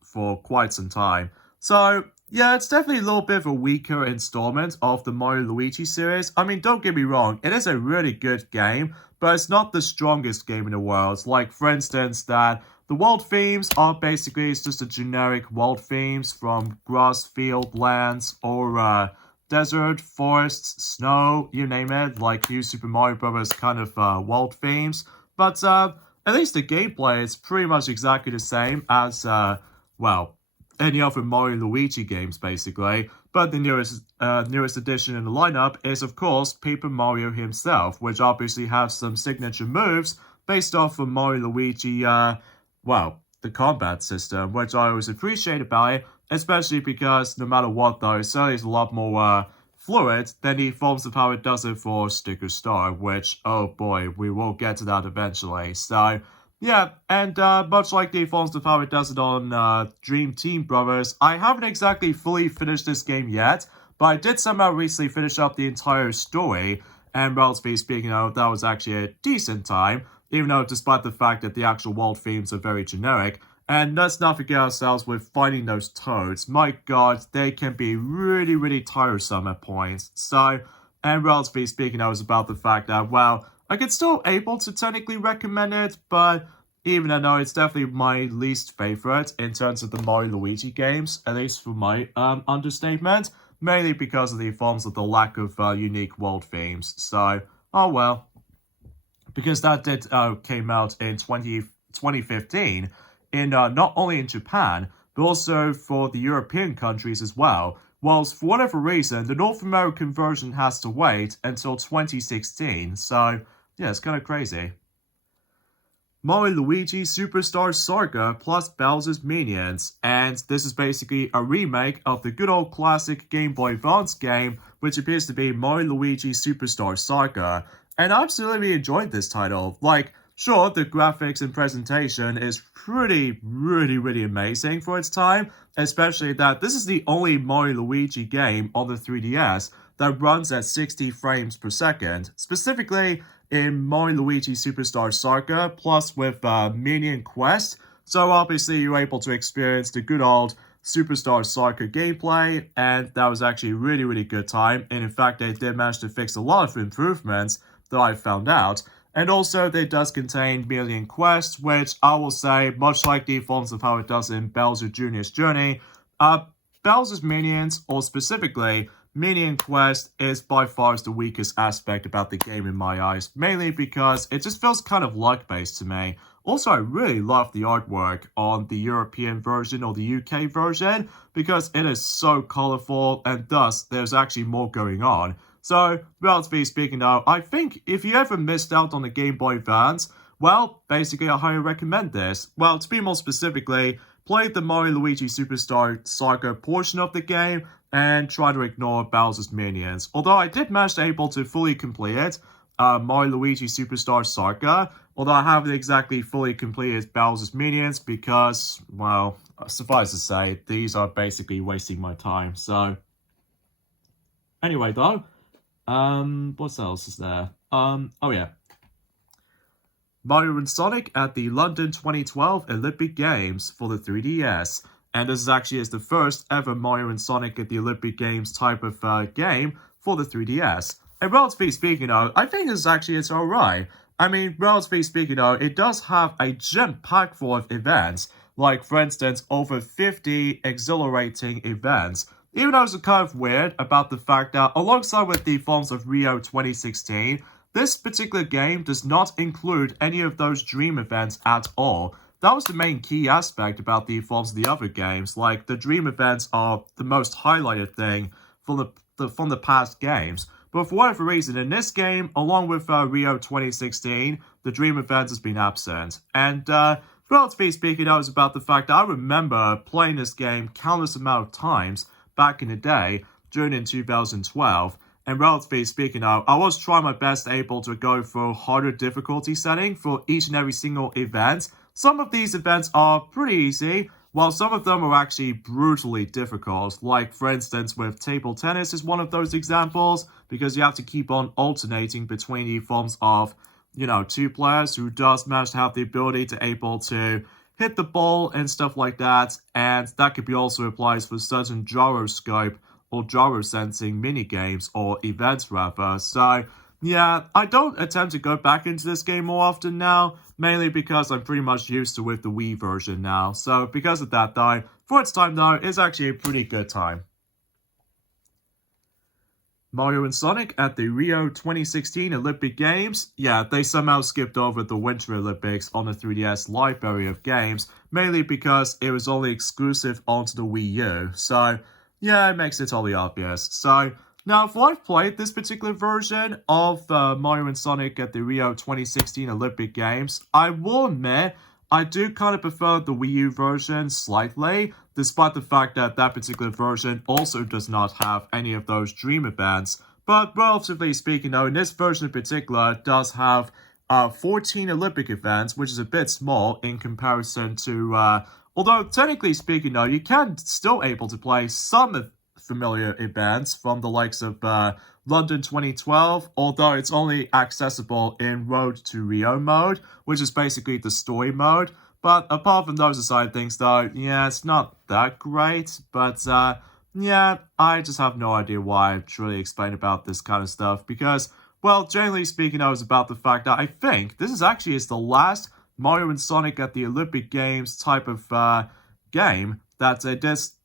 for quite some time. So, yeah, it's definitely a little bit of a weaker installment of the Mario Luigi series. I mean, don't get me wrong, it is a really good game, but it's not the strongest game in the world. Like, for instance, that the world themes are basically it's just a generic world themes from grass, field, lands, or desert, forests, snow, you name it, like New Super Mario Bros. Kind of world themes. But at least the gameplay is pretty much exactly the same as, well, any other Mario Luigi games, basically. But the newest addition in the lineup is, of course, Paper Mario himself, which obviously has some signature moves based off of Mario Luigi, well, the combat system, which I always appreciate about it, especially because no matter what, though, it certainly is a lot more fluid than the forms of how it does it for Sticker Star, which, oh boy, we will get to that eventually. So, yeah, and much like the forms of how it does it on Dream Team Brothers, I haven't exactly fully finished this game yet, but I did somehow recently finish up the entire story, and relatively speaking, that was actually a decent time, even though despite the fact that the actual world themes are very generic. And let's not forget ourselves with finding those toads. My god, they can be really, really tiresome at points. So, and relatively speaking, I was about the fact that, well, I could still able to technically recommend it, but even though it's definitely my least favorite in terms of the Mario Luigi games, at least for my understatement, mainly because of the forms of the lack of unique world themes. So, oh well. Because that did came out in 2015, in not only in Japan, but also for the European countries as well, whilst for whatever reason, the North American version has to wait until 2016, so yeah, it's kind of crazy. Mario Luigi Superstar Saga plus Bowser's Minions, and this is basically a remake of the good old classic Game Boy Advance game, which appears to be Mario Luigi Superstar Saga, and I absolutely enjoyed this title. Like, sure, the graphics and presentation is really amazing for its time, especially that this is the only Mario Luigi game on the 3DS that runs at 60 frames per second, specifically in Mario Luigi Superstar Saga, plus with Minion Quest. So obviously you're able to experience the good old Superstar Saga gameplay, and that was actually a really good time. And in fact, they did manage to fix a lot of improvements that I found out. And also, it does contain Minion Quest, which I will say, much like the forms of how it does in Bowser Jr.'s Journey, Bowser's Minions, or specifically Minion Quest, is by far the weakest aspect about the game in my eyes, mainly because it just feels kind of luck-based to me. Also, I really love the artwork on the European version or the UK version, because it is so colorful, and thus, there's actually more going on. So, relatively speaking though, I think if you ever missed out on the Game Boy Advance, well, basically I highly recommend this. Well, to be more specifically, play the Mario Luigi Superstar Saga portion of the game, and try to ignore Bowser's Minions. Although I did manage to able to fully complete it, Mario Luigi Superstar Saga, although I haven't exactly fully completed Bowser's Minions because, well, suffice to say, these are basically wasting my time, so... Anyway though, what else is there? Oh yeah. Mario and Sonic at the London 2012 Olympic Games for the 3DS. And this is actually the first ever Mario and Sonic at the Olympic Games type of game for the 3DS. And relatively speaking though, I think it's alright. I mean, relatively speaking though, it does have a gem-packed full of events. Like, for instance, over 50 exhilarating events. Even though it's kind of weird about the fact that, alongside with the forms of Rio 2016, this particular game does not include any of those dream events at all. That was the main key aspect about the forms of the other games. Like, the dream events are the most highlighted thing from the past games. But for whatever reason, in this game, along with Rio 2016, the dream event has been absent. And, relatively speaking, that was about the fact that I remember playing this game countless amount of times back in the day, during in 2012, and relatively speaking now, I was trying my best able to go for harder difficulty setting for each and every single event. Some of these events are pretty easy, while some of them are actually brutally difficult. Like, for instance, with table tennis is one of those examples, because you have to keep on alternating between the forms of, two players who does manage to have the ability to able to hit the ball and stuff like that, and that could be also applied for certain gyroscope or gyro sensing mini games or events rather. So yeah, I don't attempt to go back into this game more often now, mainly because I'm pretty much used to with the Wii version now. So because of that though, for its time though, it's actually a pretty good time. Mario and Sonic at the Rio 2016 Olympic Games. Yeah, they somehow skipped over the Winter Olympics on the 3DS library of games, mainly because it was only exclusive onto the Wii U. So yeah, it makes it totally obvious. So now, if I've played this particular version of Mario and Sonic at the Rio 2016 Olympic Games, I will admit I do kind of prefer the Wii U version slightly, despite the fact that that particular version also does not have any of those dream events. But relatively speaking though, in this version in particular, it does have 14 Olympic events, which is a bit small in comparison to, although technically speaking though, you can still able to play some familiar events from the likes of London 2012, although it's only accessible in Road to Rio mode, which is basically the story mode. But apart from those aside things though, yeah, it's not that great. But yeah, I just have no idea why I truly explain about this kind of stuff, because, well, generally speaking, I was about the fact that I think this is actually the last Mario and Sonic at the Olympic Games type of game that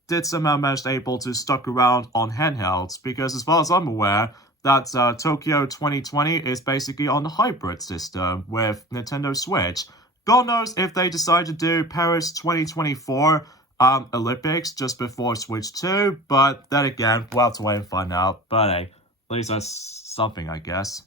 did somehow manage to able to stuck around on handhelds, because as far as I'm aware, that Tokyo 2020 is basically on the hybrid system with Nintendo Switch. God knows if they decide to do Paris 2024 Olympics just before Switch 2, but then again, we'll have to wait and find out. But hey, at least that's something, I guess.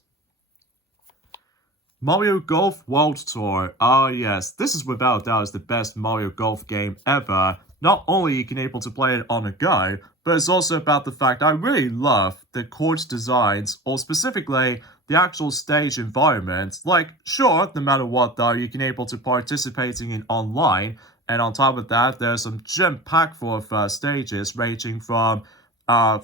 Mario Golf World Tour. Oh yes, this is without doubt the best Mario Golf game ever. Not only you can able to play it on the go, but it's also about the fact I really love the course designs, or specifically the actual stage environment. Like, sure, no matter what though, you can able to participating in online, and on top of that, there's some jam-packed full of stages ranging from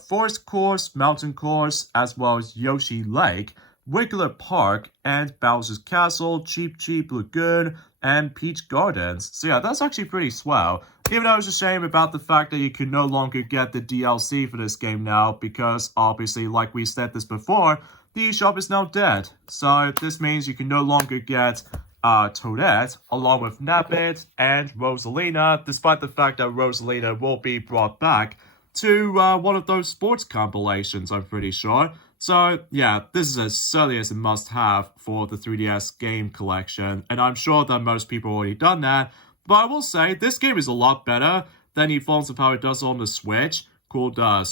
forest course, mountain course, as well as Yoshi Lake, Wiggler Park, and Bowser's Castle, Cheep Cheep Lagoon, and Peach Gardens. So yeah, that's actually pretty swell. Even though it's a shame about the fact that you can no longer get the DLC for this game now, because obviously, like we said this before, the eShop is now dead. So this means you can no longer get Toadette, along with Nabbit and Rosalina, despite the fact that Rosalina will be brought back to one of those sports compilations, I'm pretty sure. So yeah, this is certainly a must-have for the 3DS game collection, and I'm sure that most people already done that. But I will say, this game is a lot better than the forms of how it does on the Switch, called, I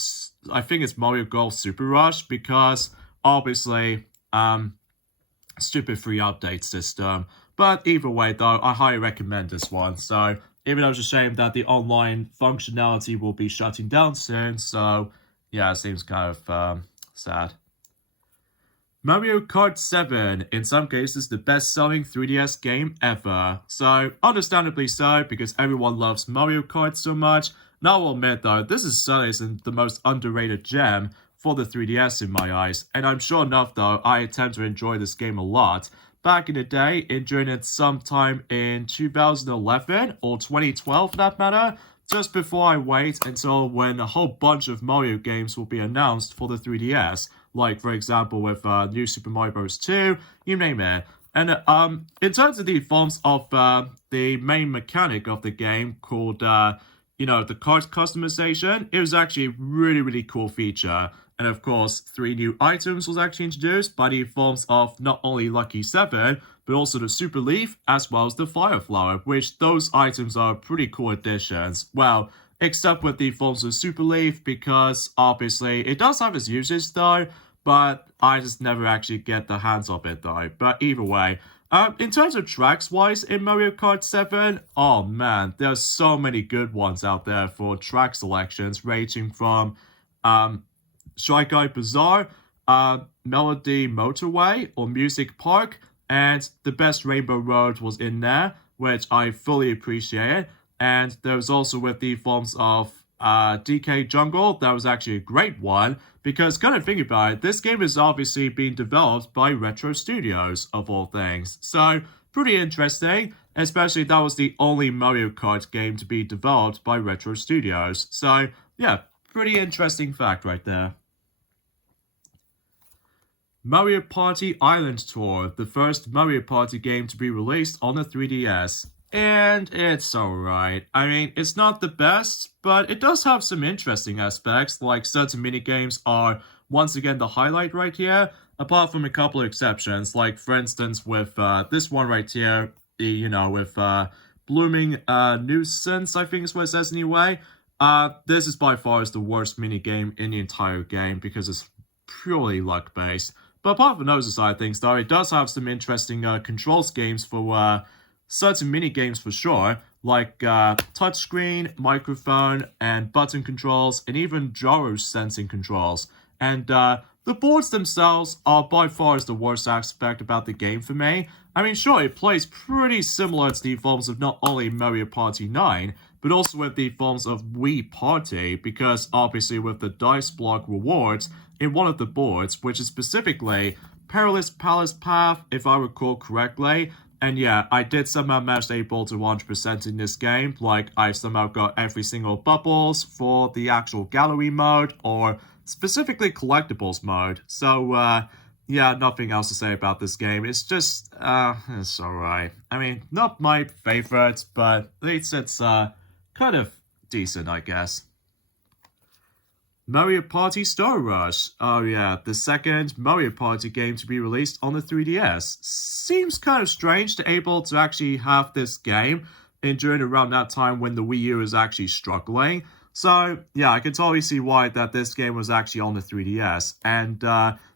think it's Mario Golf Super Rush, because, obviously, stupid free update system. But either way, though, I highly recommend this one. So, even though it's a shame that the online functionality will be shutting down soon, so, yeah, it seems kind of, sad. Mario Kart 7, in some cases the best-selling 3DS game ever. So, understandably so, because everyone loves Mario Kart so much. And I will admit though, this is certainly the most underrated gem for the 3DS in my eyes. And I'm sure enough though, I tend to enjoy this game a lot. Back in the day, enjoying it sometime in 2011 or 2012 for that matter, just before I wait until when a whole bunch of Mario games will be announced for the 3DS. Like, for example, with New Super Mario Bros. 2, you name it. And in terms of the forms of the main mechanic of the game called, the cart customization, it was actually a really, really cool feature. And of course, 3 new items was actually introduced by the forms of not only Lucky 7, but also the Super Leaf, as well as the Fire Flower, which those items are pretty cool additions. Well, except with the forms of Super Leaf, because obviously it does have its uses though, but I just never actually get the hands of it though. But either way, in terms of tracks-wise in Mario Kart 7, oh man, there's so many good ones out there for track selections, ranging from Shy Guy Bazaar, Melody Motorway, or Music Park, and the best Rainbow Road was in there, which I fully appreciate. And there was also with the forms of DK Jungle. That was actually a great one because, kind of think about it, this game is obviously being developed by Retro Studios, of all things. So, pretty interesting, especially that was the only Mario Kart game to be developed by Retro Studios. So, yeah, pretty interesting fact right there. Mario Party Island Tour, the first Mario Party game to be released on the 3DS. And it's alright. I mean, it's not the best, but it does have some interesting aspects, like certain minigames are once again the highlight right here, apart from a couple of exceptions, like for instance with this one right here, with Blooming Nuisance, I think is what it says anyway. This is by far the worst minigame in the entire game because it's purely luck-based. But apart from those side things, though, it does have some interesting control schemes for certain mini-games for sure, like touchscreen, microphone, and button controls, and even gyro sensing controls. And the boards themselves are by far the worst aspect about the game for me. I mean, sure, it plays pretty similar to the forms of not only Mario Party 9, but also with the forms of Wii Party, because obviously with the dice block rewards in one of the boards, which is specifically Perilous Palace Path, if I recall correctly. And yeah, I did somehow manage to able to 100% in this game, like I somehow got every single bubbles for the actual gallery mode, or specifically collectibles mode. So, yeah, nothing else to say about this game. It's just, it's alright. I mean, not my favorite, but at least it's, kind of decent, I guess. Mario Party Star Rush. Oh yeah, the second Mario Party game to be released on the 3DS. Seems kind of strange to able to actually have this game during around that time when the Wii U is actually struggling. So yeah, I can totally see why that this game was actually on the 3DS. And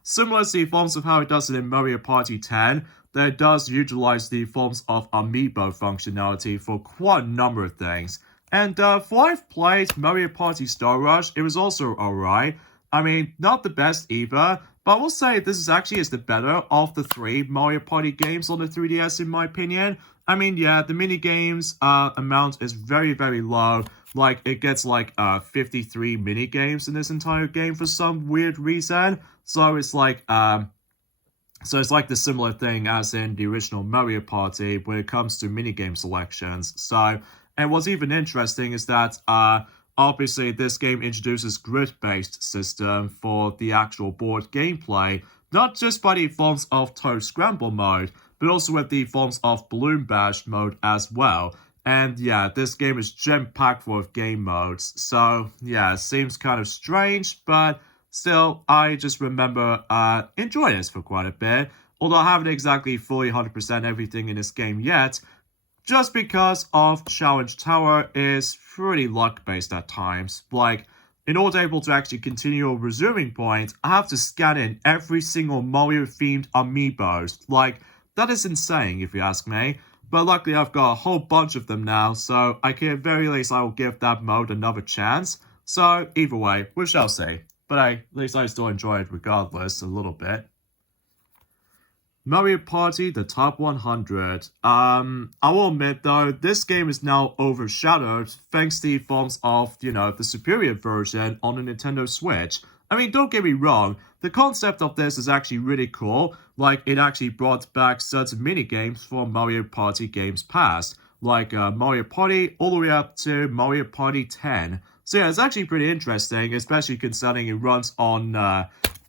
similar to the forms of how it does it in Mario Party 10, that it does utilize the forms of amiibo functionality for quite a number of things. And for I've played Mario Party Star Rush, it was also alright. I mean, not the best either, but I will say this is actually the better of the three Mario Party games on the 3DS in my opinion. I mean, yeah, the minigames amount is very, very low. Like, it gets like 53 minigames in this entire game for some weird reason. So it's like, it's like the similar thing as in the original Mario Party when it comes to minigame selections. So, and what's even interesting is that, obviously, this game introduces grid-based system for the actual board gameplay, not just by the forms of Toad Scramble mode, but also with the forms of Balloon Bash mode as well. And yeah, this game is jam-packed full of game modes, so yeah, it seems kind of strange, but still, I just remember enjoying this for quite a bit, although I haven't exactly fully 100% everything in this game yet, just because of Challenge Tower is pretty luck-based at times. Like, in order able to actually continue a resuming point, I have to scan in every single Mario-themed amiibos. Like, that is insane if you ask me. But luckily I've got a whole bunch of them now, so I can at very least I will give that mode another chance. So, either way, we shall see. But at least I still enjoy it regardless, a little bit. Mario Party, the top 100. I will admit though, this game is now overshadowed thanks to the forms of, the superior version on the Nintendo Switch. I mean, don't get me wrong, the concept of this is actually really cool, like it actually brought back certain minigames from Mario Party games past, like Mario Party all the way up to Mario Party 10. So yeah, it's actually pretty interesting, especially considering it runs on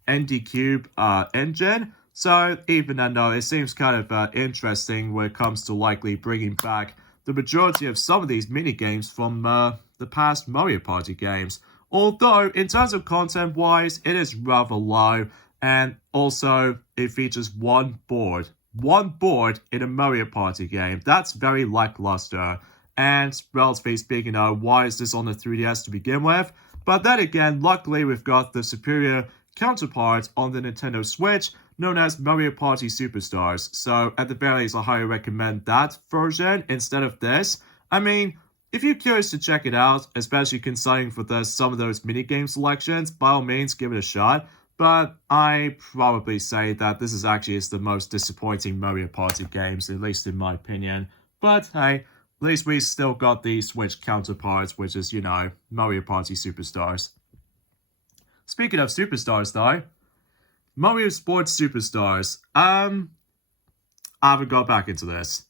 ND Cube engine. So even then though, it seems kind of interesting when it comes to likely bringing back the majority of some of these minigames from the past Mario Party games. Although, in terms of content-wise, it is rather low, and also it features one board. One board in a Mario Party game. That's very lackluster. And, relatively speaking, why is this on the 3DS to begin with? But then again, luckily we've got the superior counterpart on the Nintendo Switch, known as Mario Party Superstars. So, at the very least, I highly recommend that version instead of this. I mean, if you're curious to check it out, especially considering for some of those minigame selections, by all means, give it a shot. But I probably say that this is actually the most disappointing Mario Party games, at least in my opinion. But hey, least we still got the Switch counterpart, which is, you know, Mario Party Superstars. Speaking of Superstars, though, Mario Sports Superstars. I haven't got back into this.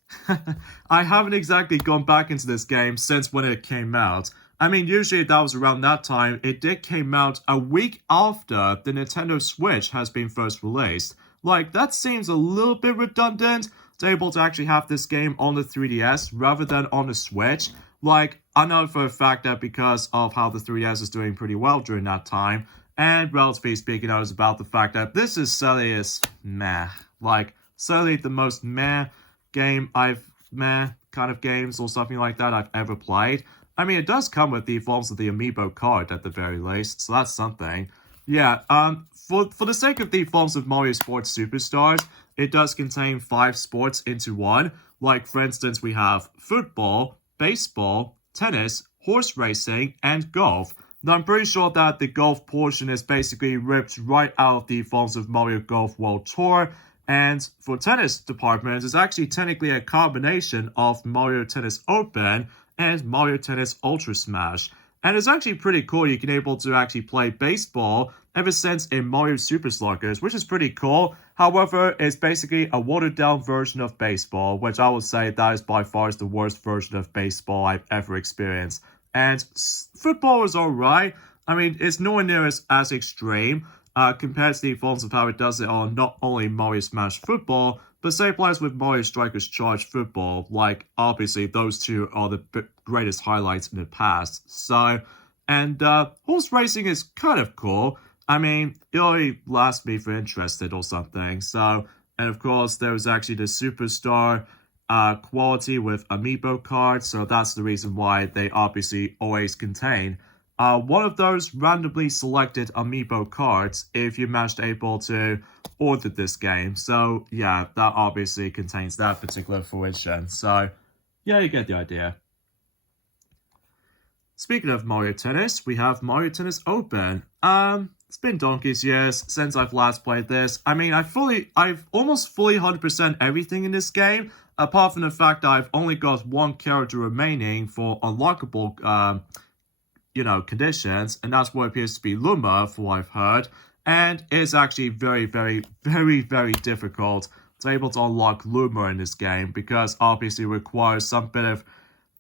I haven't exactly gone back into this game since when it came out. I mean, usually that was around that time. It did came out a week after the Nintendo Switch has been first released. Like, that seems a little bit redundant to be able to actually have this game on the 3DS rather than on the Switch. Like, I know for a fact that because of how the 3DS is doing pretty well during that time, and relatively speaking, I was about the fact that this is certainly is meh. Like, certainly the most meh game meh kind of games or something like that I've ever played. I mean, it does come with the forms of the amiibo card at the very least, so that's something. Yeah, for the sake of the forms of Mario Sports Superstars, it does contain 5 sports into one. Like, for instance, we have football, baseball, tennis, horse racing, and golf. Now, I'm pretty sure that the golf portion is basically ripped right out of the forms of Mario Golf World Tour. And for tennis department, it's actually technically a combination of Mario Tennis Open and Mario Tennis Ultra Smash. And it's actually pretty cool. You can able to actually play baseball ever since in Mario Super Sluggers, which is pretty cool. However, it's basically a watered down version of baseball, which I would say that is by far the worst version of baseball I've ever experienced. And football is alright. I mean, it's nowhere near as extreme compared to the forms of how it does it on not only Mario Smash Football, but same applies with Mario Strikers Charge Football. Like, obviously, those two are the greatest highlights in the past. So, and horse racing is kind of cool. I mean, it only lasts me for interested or something. So, and of course, there's actually the Superstar quality with amiibo cards. So that's the reason why they obviously always contain one of those randomly selected amiibo cards if you managed able to order this game. So yeah, that obviously contains that particular fruition. So yeah, you get the idea. Speaking of Mario Tennis, we have Mario Tennis Open. It's been donkey's years since I've last played this. I mean, I've almost fully 100% everything in this game, apart from the fact that I've only got one character remaining for unlockable conditions, and that's what appears to be Luma, for what I've heard. And it's actually very, very, very, very difficult to be able to unlock Luma in this game, because obviously it requires some bit of,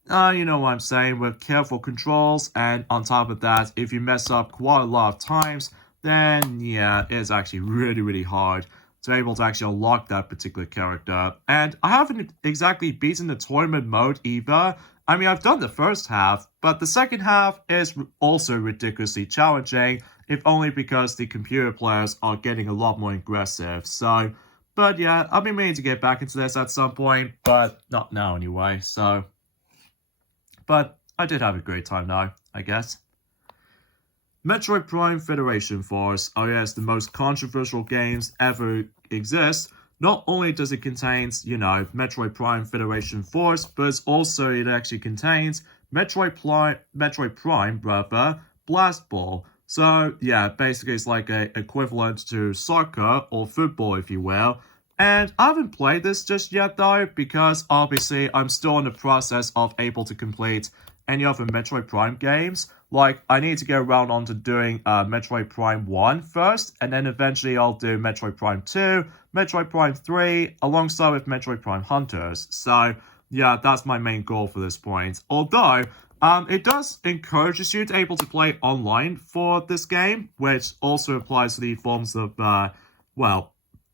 you know what I'm saying, with careful controls, and on top of that, if you mess up quite a lot of times, then yeah, it's actually really, really hard to be able to actually unlock that particular character. And I haven't exactly beaten the tournament mode either. I mean, I've done the first half, but the second half is also ridiculously challenging, if only because the computer players are getting a lot more aggressive. So, but yeah, I've been meaning to get back into this at some point, but not now anyway, so. But I did have a great time now, I guess. Metroid Prime Federation Force, oh yes, the most controversial games ever exist. Not only does it contain, you know, Metroid Prime Federation Force, but it actually contains Metroid Prime, Blast Ball. So, yeah, basically it's like a equivalent to soccer or football, if you will. And I haven't played this just yet, though, because obviously I'm still in the process of able to complete any other Metroid Prime games. Like, I need to get around onto doing Metroid Prime 1 first, and then eventually I'll do Metroid Prime 2, Metroid Prime 3, alongside with Metroid Prime Hunters. So, yeah, that's my main goal for this point. Although, it does encourage you to able to play online for this game, which also applies to the forms of, The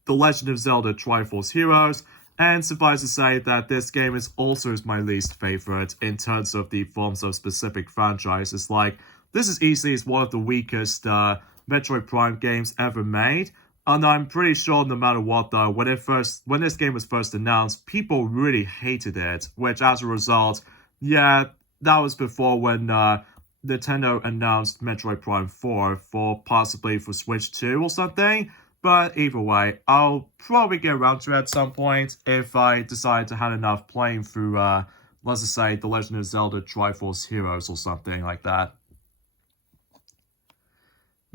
Legend of Zelda Triforce Heroes, and suffice to say that this game is also my least favorite in terms of the forms of specific franchises. Like, this is easily one of the weakest Metroid Prime games ever made, and I'm pretty sure no matter what though, when this game was first announced, people really hated it, which as a result, yeah, that was before when Nintendo announced Metroid Prime 4 possibly for Switch 2 or something. But either way, I'll probably get around to it at some point if I decide to have enough playing through, let's just say, The Legend of Zelda Triforce Heroes or something like that.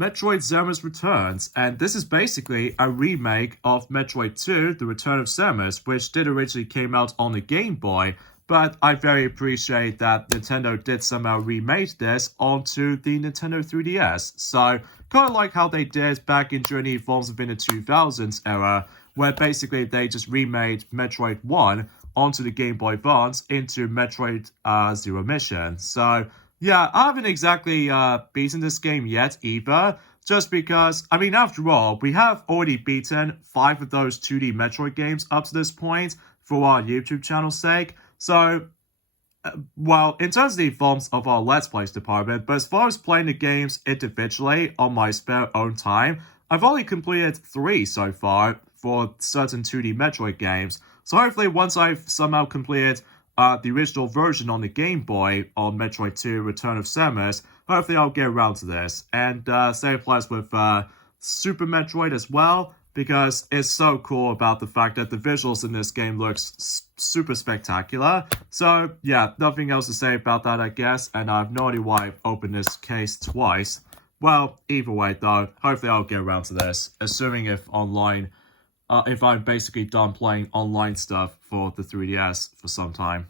Metroid Zus Returns, and this is basically a remake of Metroid 2, The Return of Samus, which did originally came out on the Game Boy, but I very appreciate that Nintendo did somehow remake this onto the Nintendo 3DS. So, kind of like how they did back in Journey Evolves within the 2000s era, where basically they just remade Metroid 1 onto the Game Boy Advance into Metroid Zero Mission. So, yeah, I haven't exactly beaten this game yet either, just because, I mean, after all, we have already beaten 5 of those 2D Metroid games up to this point for our YouTube channel's sake. So, well, in terms of the forms of our Let's Plays department, but as far as playing the games individually on my spare own time, I've only completed 3 so far for certain 2D Metroid games. So hopefully once I've somehow completed the original version on the Game Boy on Metroid 2 Return of Samus, hopefully I'll get around to this. And same applies with Super Metroid as well, because it's so cool about the fact that the visuals in this game looks super spectacular. So yeah, nothing else to say about that, I guess, and I have no idea why I've opened this case twice. Well, either way though, hopefully I'll get around to this, assuming if I'm basically done playing online stuff for the 3DS for some time.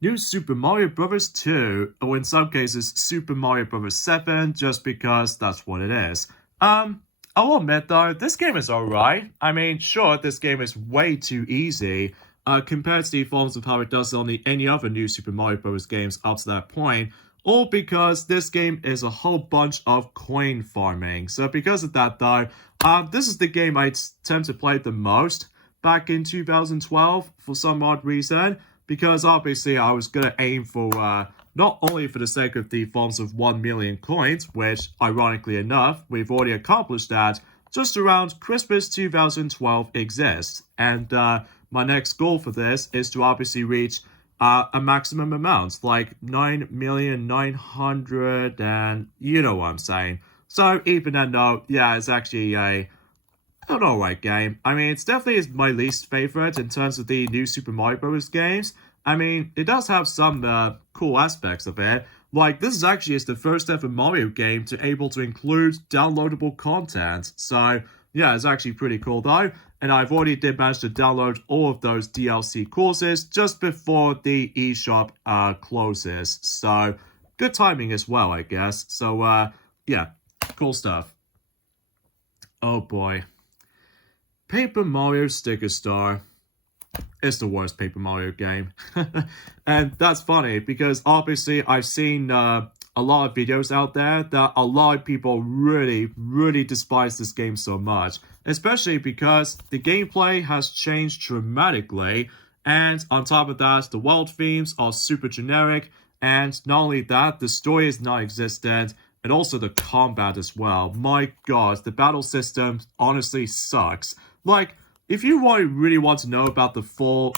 New Super Mario Bros. 2, or in some cases, Super Mario Bros. 7, just because that's what it is. I'll admit though, this game is alright. I mean, sure, this game is way too easy, compared to the forms of how it does on any other new Super Mario Bros. Games up to that point, all because this game is a whole bunch of coin farming. So because of that though, this is the game I tend to play the most back in 2012 for some odd reason, because obviously I was going to aim for, not only for the sake of the forms of 1 million coins, which, ironically enough, we've already accomplished that, just around Christmas 2012 exists. And my next goal for this is to obviously reach a maximum amount, like 9,900,000, and you know what I'm saying. So even then though, yeah, it's actually an alright game. I mean, it's definitely my least favorite in terms of the new Super Mario Bros. Games. I mean, it does have some cool aspects of it. Like, this is actually the first ever Mario game to able to include downloadable content. So, yeah, it's actually pretty cool though. And I've already did manage to download all of those DLC courses just before the eShop closes. So, good timing as well, I guess. So, yeah, cool stuff. Oh boy. Paper Mario Sticker Star. It's the worst Paper Mario game. And that's funny because obviously I've seen a lot of videos out there that a lot of people really despise this game so much. Especially because the gameplay has changed dramatically, and on top of that, the world themes are super generic, and not only that, the story is non-existent, and also the combat as well. My god, the battle system honestly sucks. Like, if you really want to know about the full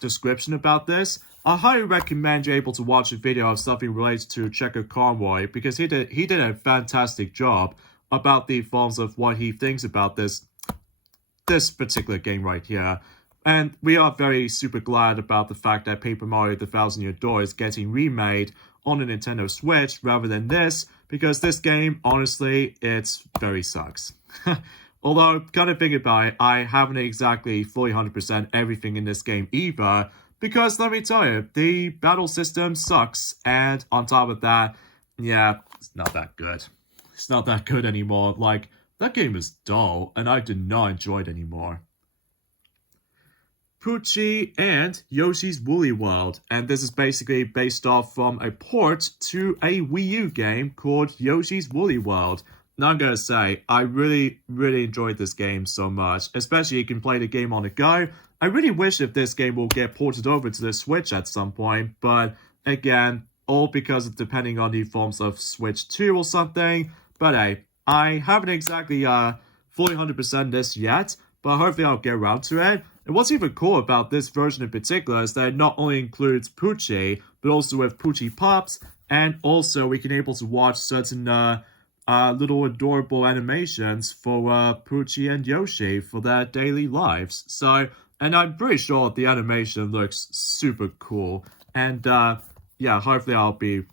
description about this, I highly recommend you're able to watch a video of something related to Checker Conroy, because he did a fantastic job about the forms of what he thinks about this particular game right here. And we are very super glad about the fact that Paper Mario The Thousand Year Door is getting remade on the Nintendo Switch rather than this, because this game, honestly, it very sucks. Although, kind of thinking about it, I haven't exactly fully 100% everything in this game either, because let me tell you, the battle system sucks, and on top of that, yeah, it's not that good. It's not that good anymore. Like, that game is dull, and I did not enjoy it anymore. Pooi and Yoshi's Woolly World, and this is basically based off from a port to a Wii U game called Yoshi's Woolly World. Now I'm gonna say, I really enjoyed this game so much, especially you can play the game on the go. I really wish if this game will get ported over to the Switch at some point, but again, all because of depending on the forms of Switch 2 or something. But hey, I haven't exactly fully 100% this yet, but hopefully I'll get around to it. And what's even cool about this version in particular is that it not only includes Pooi, but also with Pooi Pops, and also we can able to watch certain little adorable animations for Pooi and Yoshi for their daily lives. So, and I'm pretty sure the animation looks super cool. And yeah, hopefully I'll be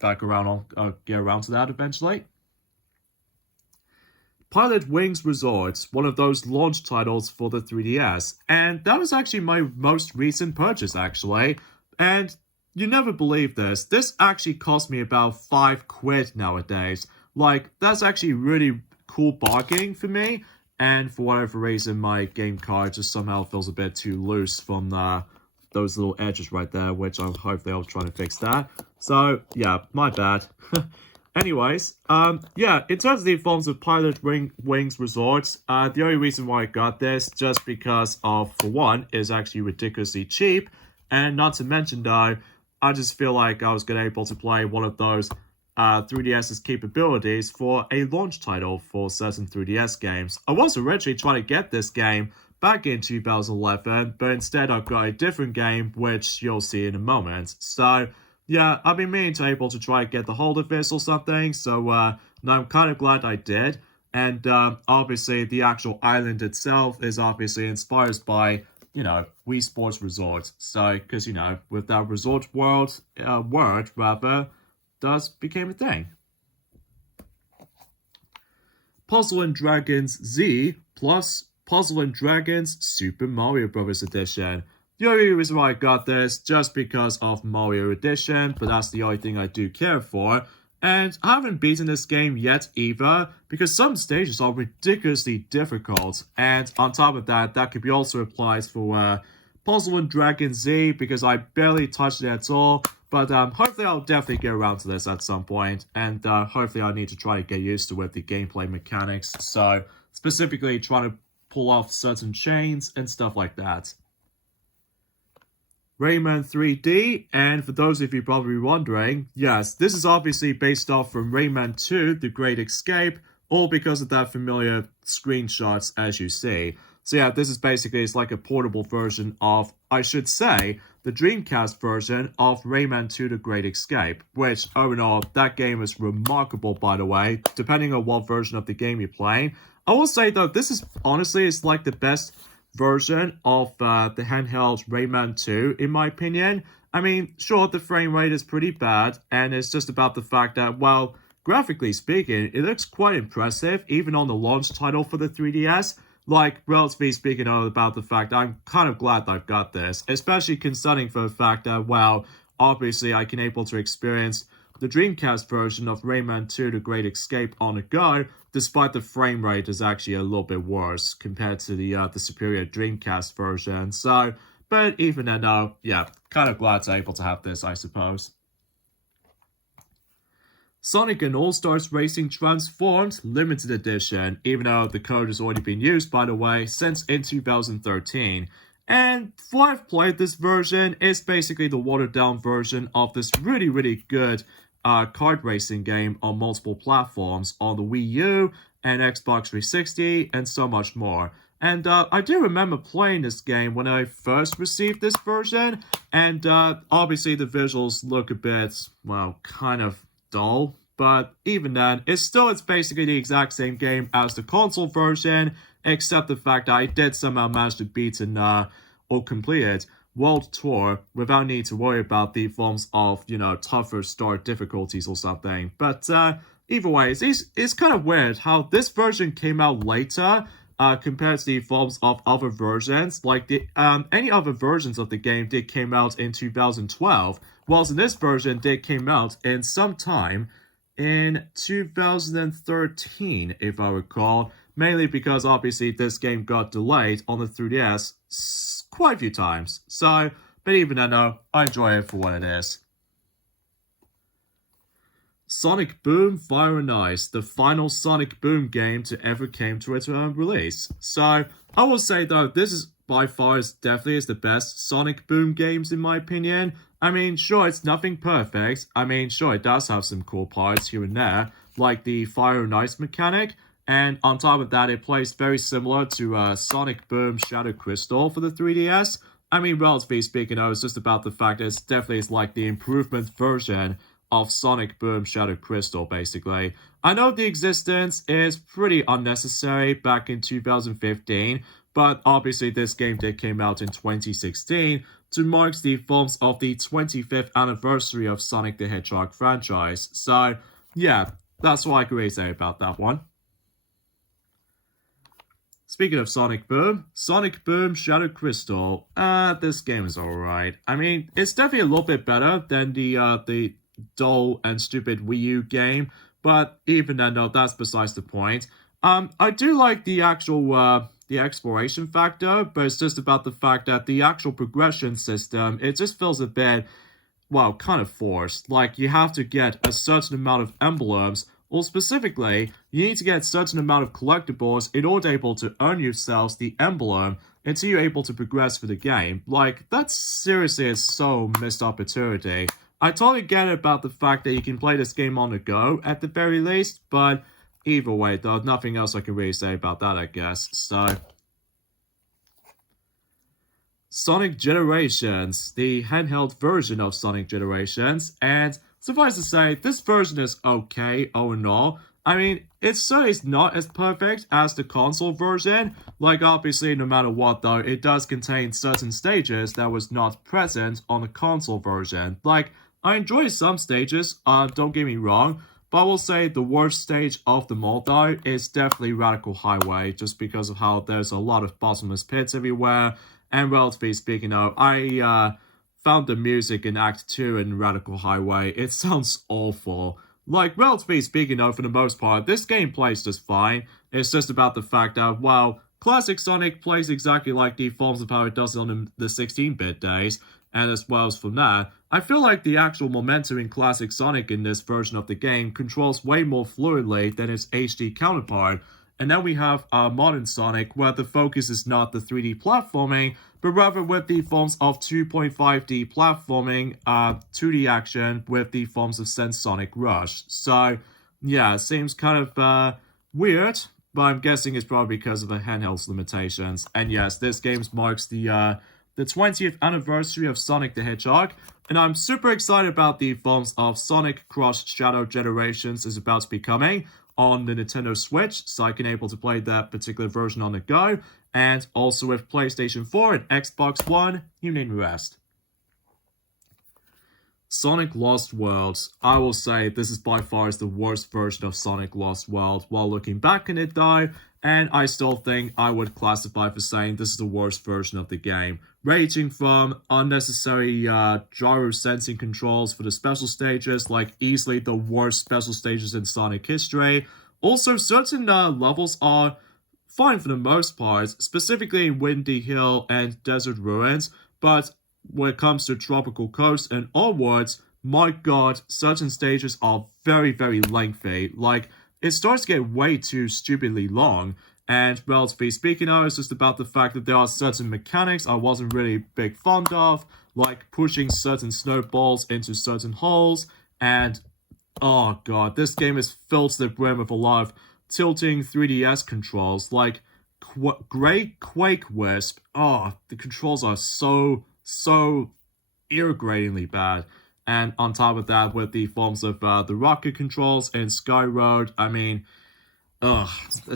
back around. I'll get around to that eventually. Pilot Wings Resort, one of those launch titles for the 3DS. And that was actually my most recent purchase, actually. And you never believe this. This actually cost me about £5 nowadays. Like, that's actually really cool bargaining for me. And for whatever reason, my game card just somehow feels a bit too loose from those little edges right there, which I'm hopefully I'll try to fix that. So, yeah, my bad. Anyways, yeah, in terms of the forms of Pilot Wings Resorts, the only reason why I got this, just because of, for one, is actually ridiculously cheap, and not to mention, though, I just feel like I was going to be able to play one of those 3DS's capabilities for a launch title for certain 3DS games. I was originally trying to get this game back in 2011, but instead I've got a different game, which you'll see in a moment. So, yeah, I've been meaning to able to try to get the hold of this or something, so now I'm kind of glad I did. And obviously the actual island itself is obviously inspired by, you know, Wii Sports Resort. So, because, you know, with that resort word, thus became a thing. Puzzle and Dragons Z plus Puzzle and Dragons Super Mario Bros. Edition. The only reason why I got this, just because of Mario Edition, but that's the only thing I do care for. And I haven't beaten this game yet either, because some stages are ridiculously difficult. And on top of that, that could be also applied for Puzzle and Dragon Z, because I barely touched it at all. But hopefully I'll definitely get around to this at some point. And hopefully I need to try to get used to with the gameplay mechanics. So specifically trying to pull off certain chains and stuff like that. Rayman 3D, and for those of you probably wondering, yes, this is obviously based off from Rayman 2, The Great Escape, all because of that familiar screenshots as you see. So yeah, this is basically, it's like a portable version of, I should say, the Dreamcast version of Rayman 2, The Great Escape, which, overall, that game is remarkable, by the way, depending on what version of the game you're playing. I will say, though, this is, honestly, it's like the best version of the handheld Rayman 2, in my opinion. I mean, sure, the frame rate is pretty bad, and it's just about the fact that, well, graphically speaking, it looks quite impressive, even on the launch title for the 3DS. Like, relatively speaking about the fact I'm kind of glad that I've got this, especially considering for the fact that, well, obviously I can able to experience the Dreamcast version of Rayman 2 The Great Escape on the go, despite the frame rate is actually a little bit worse compared to the superior Dreamcast version. So, but even then, though, yeah, kind of glad to able to have this, I suppose. Sonic and All-Stars Racing Transformed Limited Edition, even though the code has already been used, by the way, since in 2013. And what I've played this version is basically the watered-down version of this really, really good kart racing game on multiple platforms on the Wii U and Xbox 360 and so much more. And I do remember playing this game when I first received this version, and obviously the visuals look a bit, well, kind of dull, but even then, it's basically the exact same game as the console version, except the fact that I did somehow manage to beat or complete it World Tour without needing to worry about the forms of, you know, tougher start difficulties or something. But either way, it's kind of weird how this version came out later compared to the forms of other versions. Like, any other versions of the game did came out in 2012, whilst in this version they came out in some time in 2013, if I recall. Mainly because, obviously, this game got delayed on the 3DS quite a few times. So, but even then, though, I enjoy it for what it is. Sonic Boom Fire and Ice, the final Sonic Boom game to ever came to its release. So, I will say, though, this is by far definitely is the best Sonic Boom games, in my opinion. I mean, sure, it's nothing perfect. I mean, sure, it does have some cool parts here and there, like the Fire and Ice mechanic. And on top of that, it plays very similar to Sonic Boom Shadow Crystal for the 3DS. I mean, relatively speaking, it's just about the fact that it's definitely like the improvement version of Sonic Boom Shadow Crystal, basically. I know the existence is pretty unnecessary back in 2015, but obviously this game did came out in 2016 to mark the forms of the 25th anniversary of Sonic the Hedgehog franchise. So, yeah, that's what I can really say about that one. Speaking of Sonic Boom Shadow Crystal. This game is alright. I mean, it's definitely a little bit better than the dull and stupid Wii U game, but even then, no, that's besides the point. I do like the actual the exploration factor, but it's just about the fact that the actual progression system, it just feels a bit, well, kind of forced. Like, you have to get a certain amount of emblems, or specifically, you need to get a certain amount of collectibles in order to able to earn yourselves the emblem until you're able to progress through the game. Like, that's seriously a so missed opportunity. I totally get it about the fact that you can play this game on the go, at the very least, but either way, though, nothing else I can really say about that, I guess. So, Sonic Generations, the handheld version of Sonic Generations, and suffice to say, this version is okay, all in all. I mean, it certainly is not as perfect as the console version. Like, obviously, no matter what, though, it does contain certain stages that was not present on the console version. Like, I enjoy some stages, don't get me wrong, but I will say the worst stage of them all, though, is definitely Radical Highway, just because of how there's a lot of bottomless pits everywhere. And relatively speaking, though, I found the music in Act 2 in Radical Highway. It sounds awful. Like, relatively speaking, though, for the most part, this game plays just fine. It's just about the fact that, well, classic Sonic plays exactly like the forms of how it does on the 16-bit days. And as well as from that, I feel like the actual momentum in classic Sonic in this version of the game controls way more fluidly than its HD counterpart. And then we have modern Sonic, where the focus is not the 3D platforming, but rather with the forms of 2.5D platforming, 2D action with the forms of Sense Sonic Rush. So, yeah, it seems kind of weird, but I'm guessing it's probably because of the handheld's limitations. And yes, this game marks the 20th anniversary of Sonic the Hedgehog, and I'm super excited about the forms of Sonic Cross Shadow Generations is about to be coming on the Nintendo Switch, so I can able to play that particular version on the go, and also with PlayStation 4 and Xbox One, you name the rest. Sonic Lost Worlds. I will say this is by far the worst version of Sonic Lost World while looking back on it though, and I still think I would classify for saying this is the worst version of the game. Ranging from unnecessary gyro sensing controls for the special stages, like easily the worst special stages in Sonic history. Also, certain levels are fine for the most part, specifically in Windy Hill and Desert Ruins, but when it comes to Tropical Coast and onwards, my god, certain stages are very, very lengthy. Like, it starts to get way too stupidly long. And relatively speaking, it's just about the fact that there are certain mechanics I wasn't really big fond of, like pushing certain snowballs into certain holes. And, oh god, this game is filled to the brim with a lot of tilting 3DS controls. Like, Great Quake Wisp. Oh, the controls are so irritatingly bad. And on top of that, with the forms of the rocket controls in Sky Road, I mean,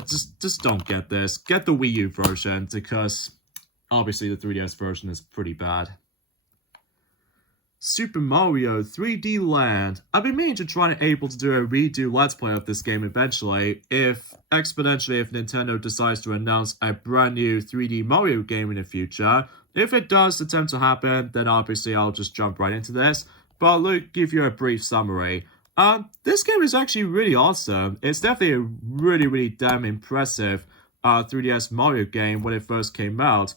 just don't get this. Get the Wii U version, because obviously the 3DS version is pretty bad. Super Mario 3D Land. I've been meaning to try and able to do a redo Let's Play of this game eventually, if Nintendo decides to announce a brand new 3D Mario game in the future. If it does attempt to happen, then obviously I'll just jump right into this, but I'll give you a brief summary. This game is actually really awesome. It's definitely a really damn impressive 3DS Mario game when it first came out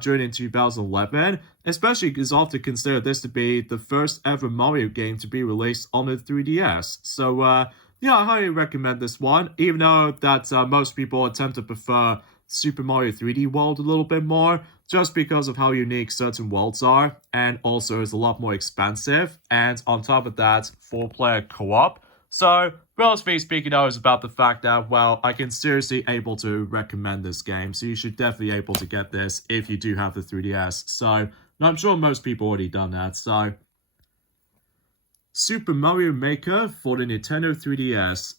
during in 2011, especially because often consider this to be the first ever Mario game to be released on the 3DS. So, yeah, I highly recommend this one, even though that most people attempt to prefer Super Mario 3D World a little bit more, just because of how unique certain worlds are, and also is a lot more expansive, and on top of that, 4-player co-op. So, relatively speaking, though, is about the fact that, well, I can seriously able to recommend this game, so you should definitely able to get this if you do have the 3DS. So, I'm sure most people already done that, so. Super Mario Maker for the Nintendo 3DS.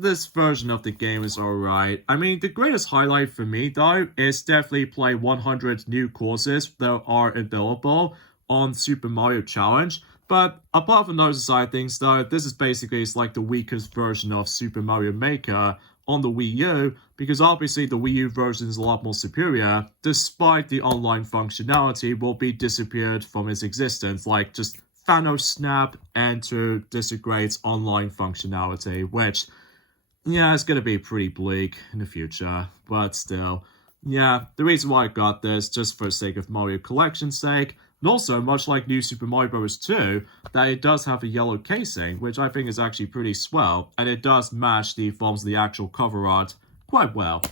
This version of the game is alright. I mean, the greatest highlight for me, though, is definitely play 100 new courses that are available on Super Mario Challenge. But apart from those side things, though, this is basically like the weakest version of Super Mario Maker, on the Wii U, because obviously the Wii U version is a lot more superior, despite the online functionality will be disappeared from its existence, like just Thanos snap and to disintegrate online functionality, which, yeah, it's gonna be pretty bleak in the future, but still. Yeah, the reason why I got this, just for the sake of Mario Collection's sake, and also, much like New Super Mario Bros. 2, that it does have a yellow casing, which I think is actually pretty swell, and it does match the forms of the actual cover art quite well.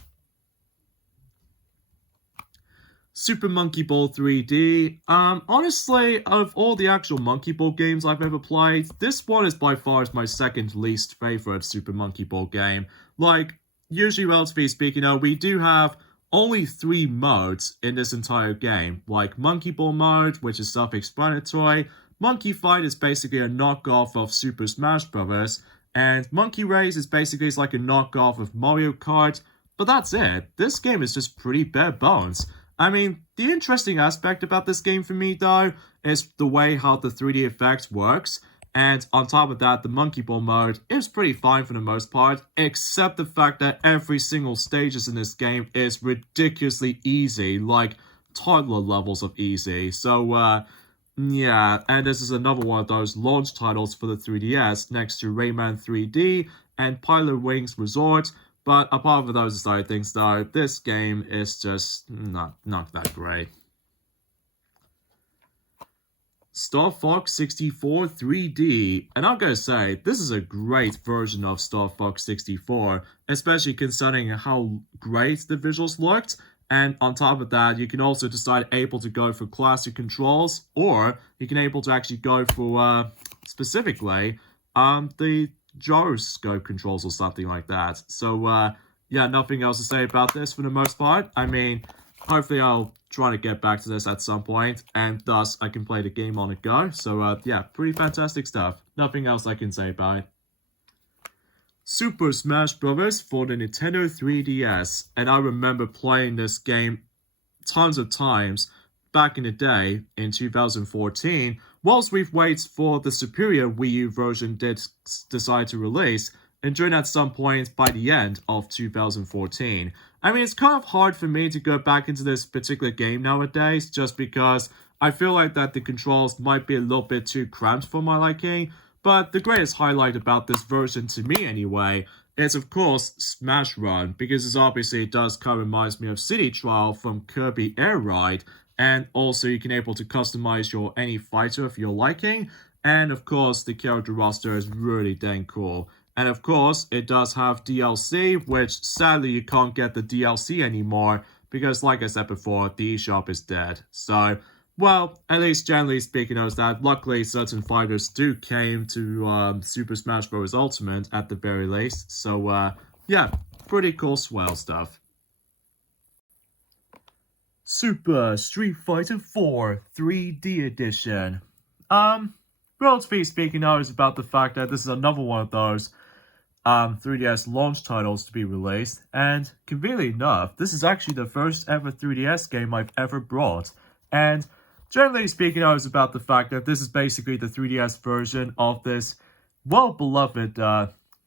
Super Monkey Ball 3D. Honestly, out of all the actual Monkey Ball games I've ever played, this one is by far my second least favorite Super Monkey Ball game. Like, usually, relatively speaking, we do have only 3 modes in this entire game, like Monkey Ball mode, which is self-explanatory, Monkey Fight is basically a knockoff of Super Smash Bros., and Monkey Race is basically like a knockoff of Mario Kart, but that's it. This game is just pretty bare bones. I mean, the interesting aspect about this game for me, though, is the way how the 3D effect works. And on top of that, the Monkey Ball mode is pretty fine for the most part, except the fact that every single stages in this game is ridiculously easy, like toddler levels of easy. So, yeah, and this is another one of those launch titles for the 3DS next to Rayman 3D and Pilot Wings Resort. But apart from those side things, though, this game is just not that great. Star Fox 64 3D, and I'm gonna say, this is a great version of Star Fox 64, especially considering how great the visuals looked, and on top of that, you can also decide able to go for classic controls, or you can able to actually go for, specifically, the gyroscope controls or something like that. So, yeah, nothing else to say about this for the most part. I mean, hopefully I'll try to get back to this at some point, and thus I can play the game on the go. So, yeah, pretty fantastic stuff. Nothing else I can say about it. Super Smash Bros. For the Nintendo 3DS, and I remember playing this game tons of times back in the day in 2014, whilst we've waited for the superior Wii U version did decide to release, and during at some point by the end of 2014. I mean, it's kind of hard for me to go back into this particular game nowadays, just because I feel like that the controls might be a little bit too cramped for my liking, but the greatest highlight about this version, to me anyway, is of course Smash Run, because obviously it does kind of reminds me of City Trial from Kirby Air Ride, and also you can able to customize your any fighter of your liking, and of course the character roster is really dang cool. And of course, it does have DLC, which sadly you can't get the DLC anymore, because like I said before, the eShop is dead. So, well, at least generally speaking is that luckily certain fighters do came to Super Smash Bros. Ultimate at the very least. So, yeah, pretty cool swell stuff. Super Street Fighter 4 3D Edition. Relatively speaking, I was about the fact that this is another one of those 3DS launch titles to be released, and conveniently enough, this is actually the first ever 3DS game I've ever brought. And generally speaking, I was about the fact that this is basically the 3DS version of this well-beloved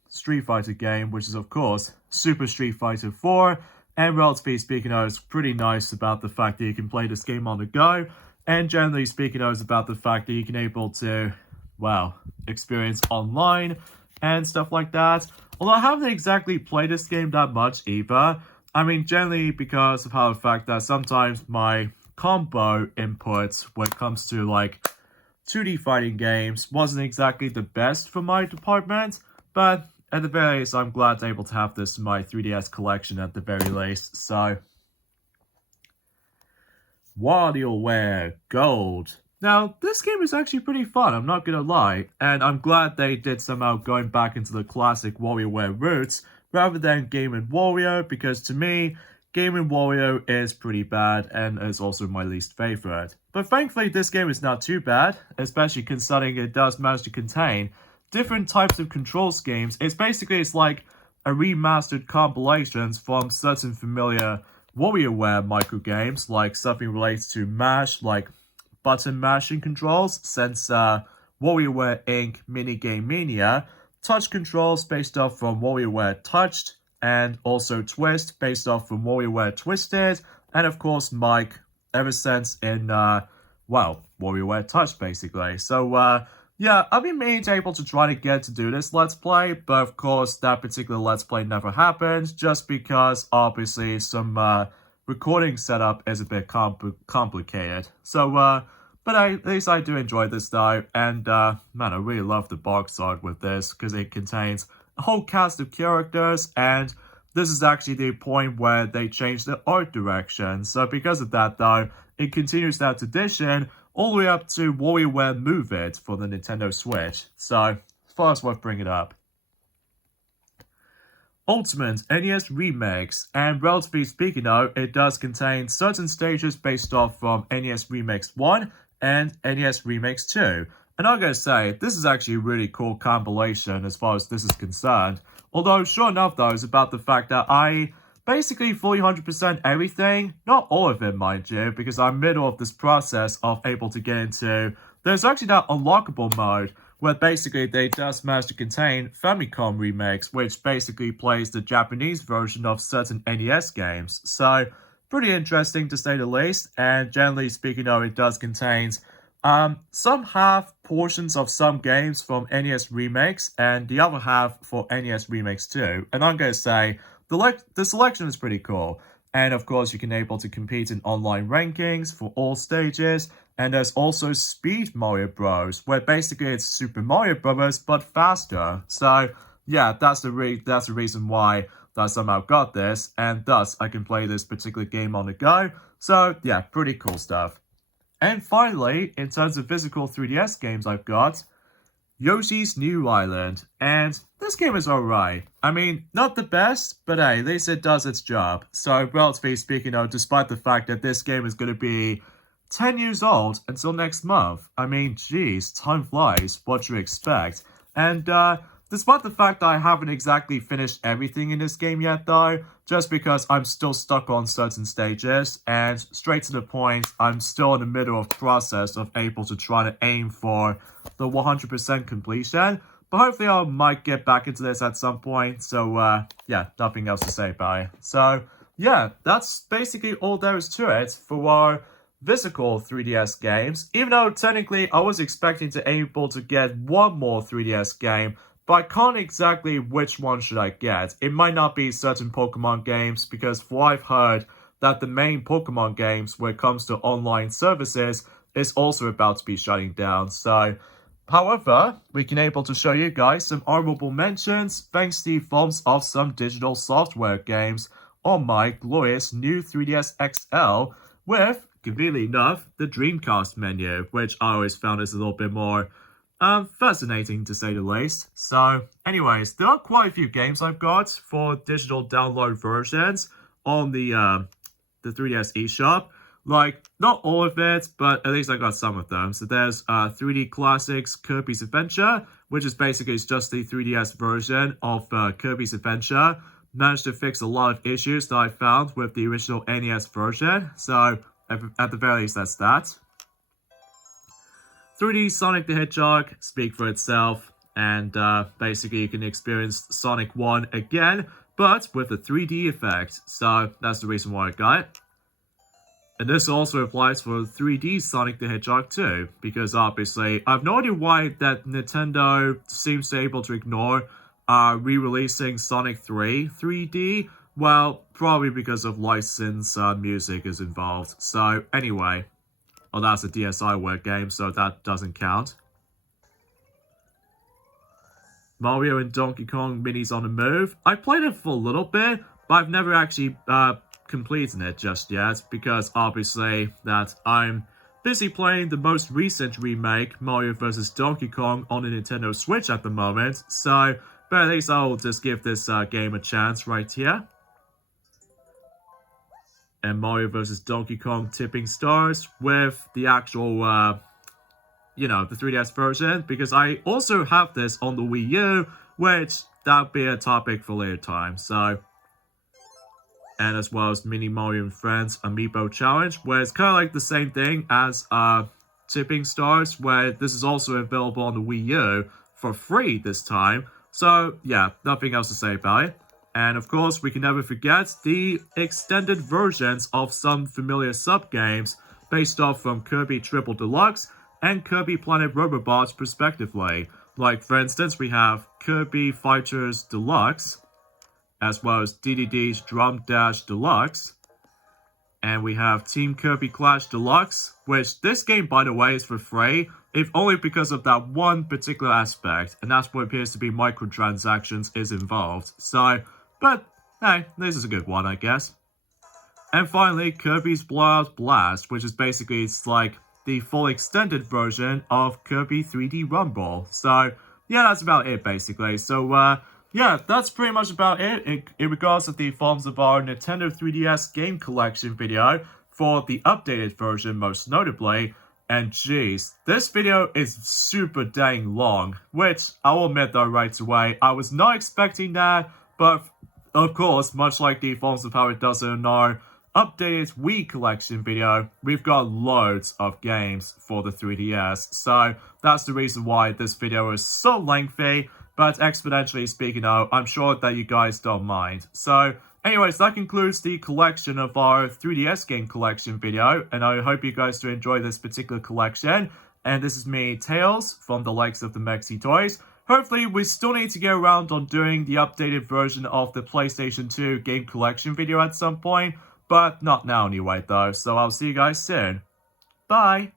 Street Fighter game, which is of course Super Street Fighter 4, and relatively speaking, I was pretty nice about the fact that you can play this game on the go, and generally speaking, I was about the fact that you can able to, well, experience online and stuff like that. Although I haven't exactly played this game that much either. I mean, generally because of how the fact that sometimes my combo inputs when it comes to like 2D fighting games wasn't exactly the best for my department, but at the very least, I'm glad to be able to have this in my 3DS collection at the very least. So, WarioWare Gold. Now, this game is actually pretty fun, I'm not gonna lie, and I'm glad they did somehow going back into the classic WarioWare roots rather than Game & Wario, because to me, Game & Wario is pretty bad and is also my least favorite. But thankfully, this game is not too bad, especially considering it does manage to contain different types of control schemes. It's like a remastered compilations from certain familiar WarioWare microgames, like something related to MASH, like button mashing controls, since WarioWare Inc. Minigame Mania, touch controls based off from WarioWare Touched, and also Twist, based off from WarioWare Twisted, and of course Mike, ever since in, WarioWare Touch, basically. So, yeah, I've been meaning to able to try to get to do this Let's Play, but of course that particular Let's Play never happened, just because obviously some recording setup is a bit complicated. So, but at least I do enjoy this though, and man, I really love the box art with this, because it contains a whole cast of characters, and this is actually the point where they change the art direction. So because of that though, it continues that tradition all the way up to WarioWare Move It for the Nintendo Switch. So, as far as worth bringing up. Ultimate NES Remakes, and relatively speaking though, it does contain certain stages based off from NES Remakes 1 and NES Remakes 2. And I'm gonna say, this is actually a really cool compilation as far as this is concerned. Although, sure enough though, it's about the fact that I basically fully 100% everything, not all of it mind you, because I'm middle of this process of able to get into, there's actually that unlockable mode, where basically they just managed to contain Famicom remakes, which basically plays the Japanese version of certain NES games. So, pretty interesting to say the least, and generally speaking though, it does contain some half portions of some games from NES remakes, and the other half for NES remakes too. And I'm gonna say, the selection is pretty cool, and of course you can able to compete in online rankings for all stages, and there's also Speed Mario Bros, where basically it's Super Mario Bros but faster. So yeah, that's the reason why I somehow got this, and thus I can play this particular game on the go. So yeah, pretty cool stuff. And finally, in terms of physical 3DS games I've got, Yoshi's New Island, and this game is alright. I mean, not the best, but hey, at least it does its job. So, relatively speaking though, despite the fact that this game is going to be 10 years old until next month, I mean, geez, time flies, what you expect. And, despite the fact that I haven't exactly finished everything in this game yet though, just because I'm still stuck on certain stages, and straight to the point, I'm still in the middle of the process of able to try to aim for the 100% completion, but hopefully I might get back into this at some point. So yeah, nothing else to say about it. So yeah, that's basically all there is to it for our physical 3DS games, even though technically I was expecting to able to get one more 3DS game, but I can't exactly which one should I get. It might not be certain Pokemon games, because for what I've heard that the main Pokemon games when it comes to online services is also about to be shutting down. So, however, we can able to show you guys some honorable mentions thanks to the forms of some digital software games on my glorious new 3DS XL with, conveniently enough, the Dreamcast menu, which I always found is a little bit more fascinating to say the least. So, anyways, there are quite a few games I've got for digital download versions on the 3DS eShop. Like, not all of it, but at least I got some of them. So there's 3D Classics Kirby's Adventure, which is basically just the 3DS version of Kirby's Adventure. Managed to fix a lot of issues that I found with the original NES version. So, at the very least, that's that. 3D Sonic the Hedgehog, speak for itself, and basically you can experience Sonic 1 again, but with a 3D effect, so that's the reason why I got it. And this also applies for 3D Sonic the Hedgehog too, because obviously, I have no idea why that Nintendo seems to be able to ignore re-releasing Sonic 3 3D, well, probably because of license music is involved. So anyway, well, that's a DSiWare game, so that doesn't count. Mario and Donkey Kong Minis on the Move. I played it for a little bit, but I've never actually completed it just yet, because obviously that I'm busy playing the most recent remake, Mario vs. Donkey Kong, on the Nintendo Switch at the moment. So, but at least I'll just give this game a chance right here. And Mario vs. Donkey Kong Tipping Stars with the actual, you know, the 3DS version, because I also have this on the Wii U, which that'll be a topic for later time. So, and as well as Mini Mario and Friends Amiibo Challenge, where it's kind of like the same thing as Tipping Stars, where this is also available on the Wii U for free this time. So, yeah, nothing else to say about it. And of course, we can never forget the extended versions of some familiar sub-games based off from Kirby Triple Deluxe and Kirby Planet Robobots respectively. Like for instance, we have Kirby Fighters Deluxe, as well as DDD's Drum Dash Deluxe. And we have Team Kirby Clash Deluxe, which this game, by the way, is for free, if only because of that one particular aspect, and that's what appears to be microtransactions is involved. So, but, hey, this is a good one, I guess. And finally, Kirby's Blowout Blast, which is basically, it's like the full extended version of Kirby 3D Rumble. So, yeah, that's about it, basically. So, yeah, that's pretty much about it in regards to the forms of our Nintendo 3DS game collection video for the updated version, most notably. And geez, this video is super dang long, which I'll admit though right away, I was not expecting that, but of course, much like the forms of how it does in our updated Wii collection video, we've got loads of games for the 3DS, so that's the reason why this video is so lengthy. But exponentially speaking though, I'm sure that you guys don't mind. So anyways, that concludes the collection of our 3DS game collection video. And I hope you guys do enjoy this particular collection. And this is me, Tails, from the likes of the Mexi Toys. Hopefully, we still need to get around on doing the updated version of the PlayStation 2 game collection video at some point. But not now anyway though. So I'll see you guys soon. Bye!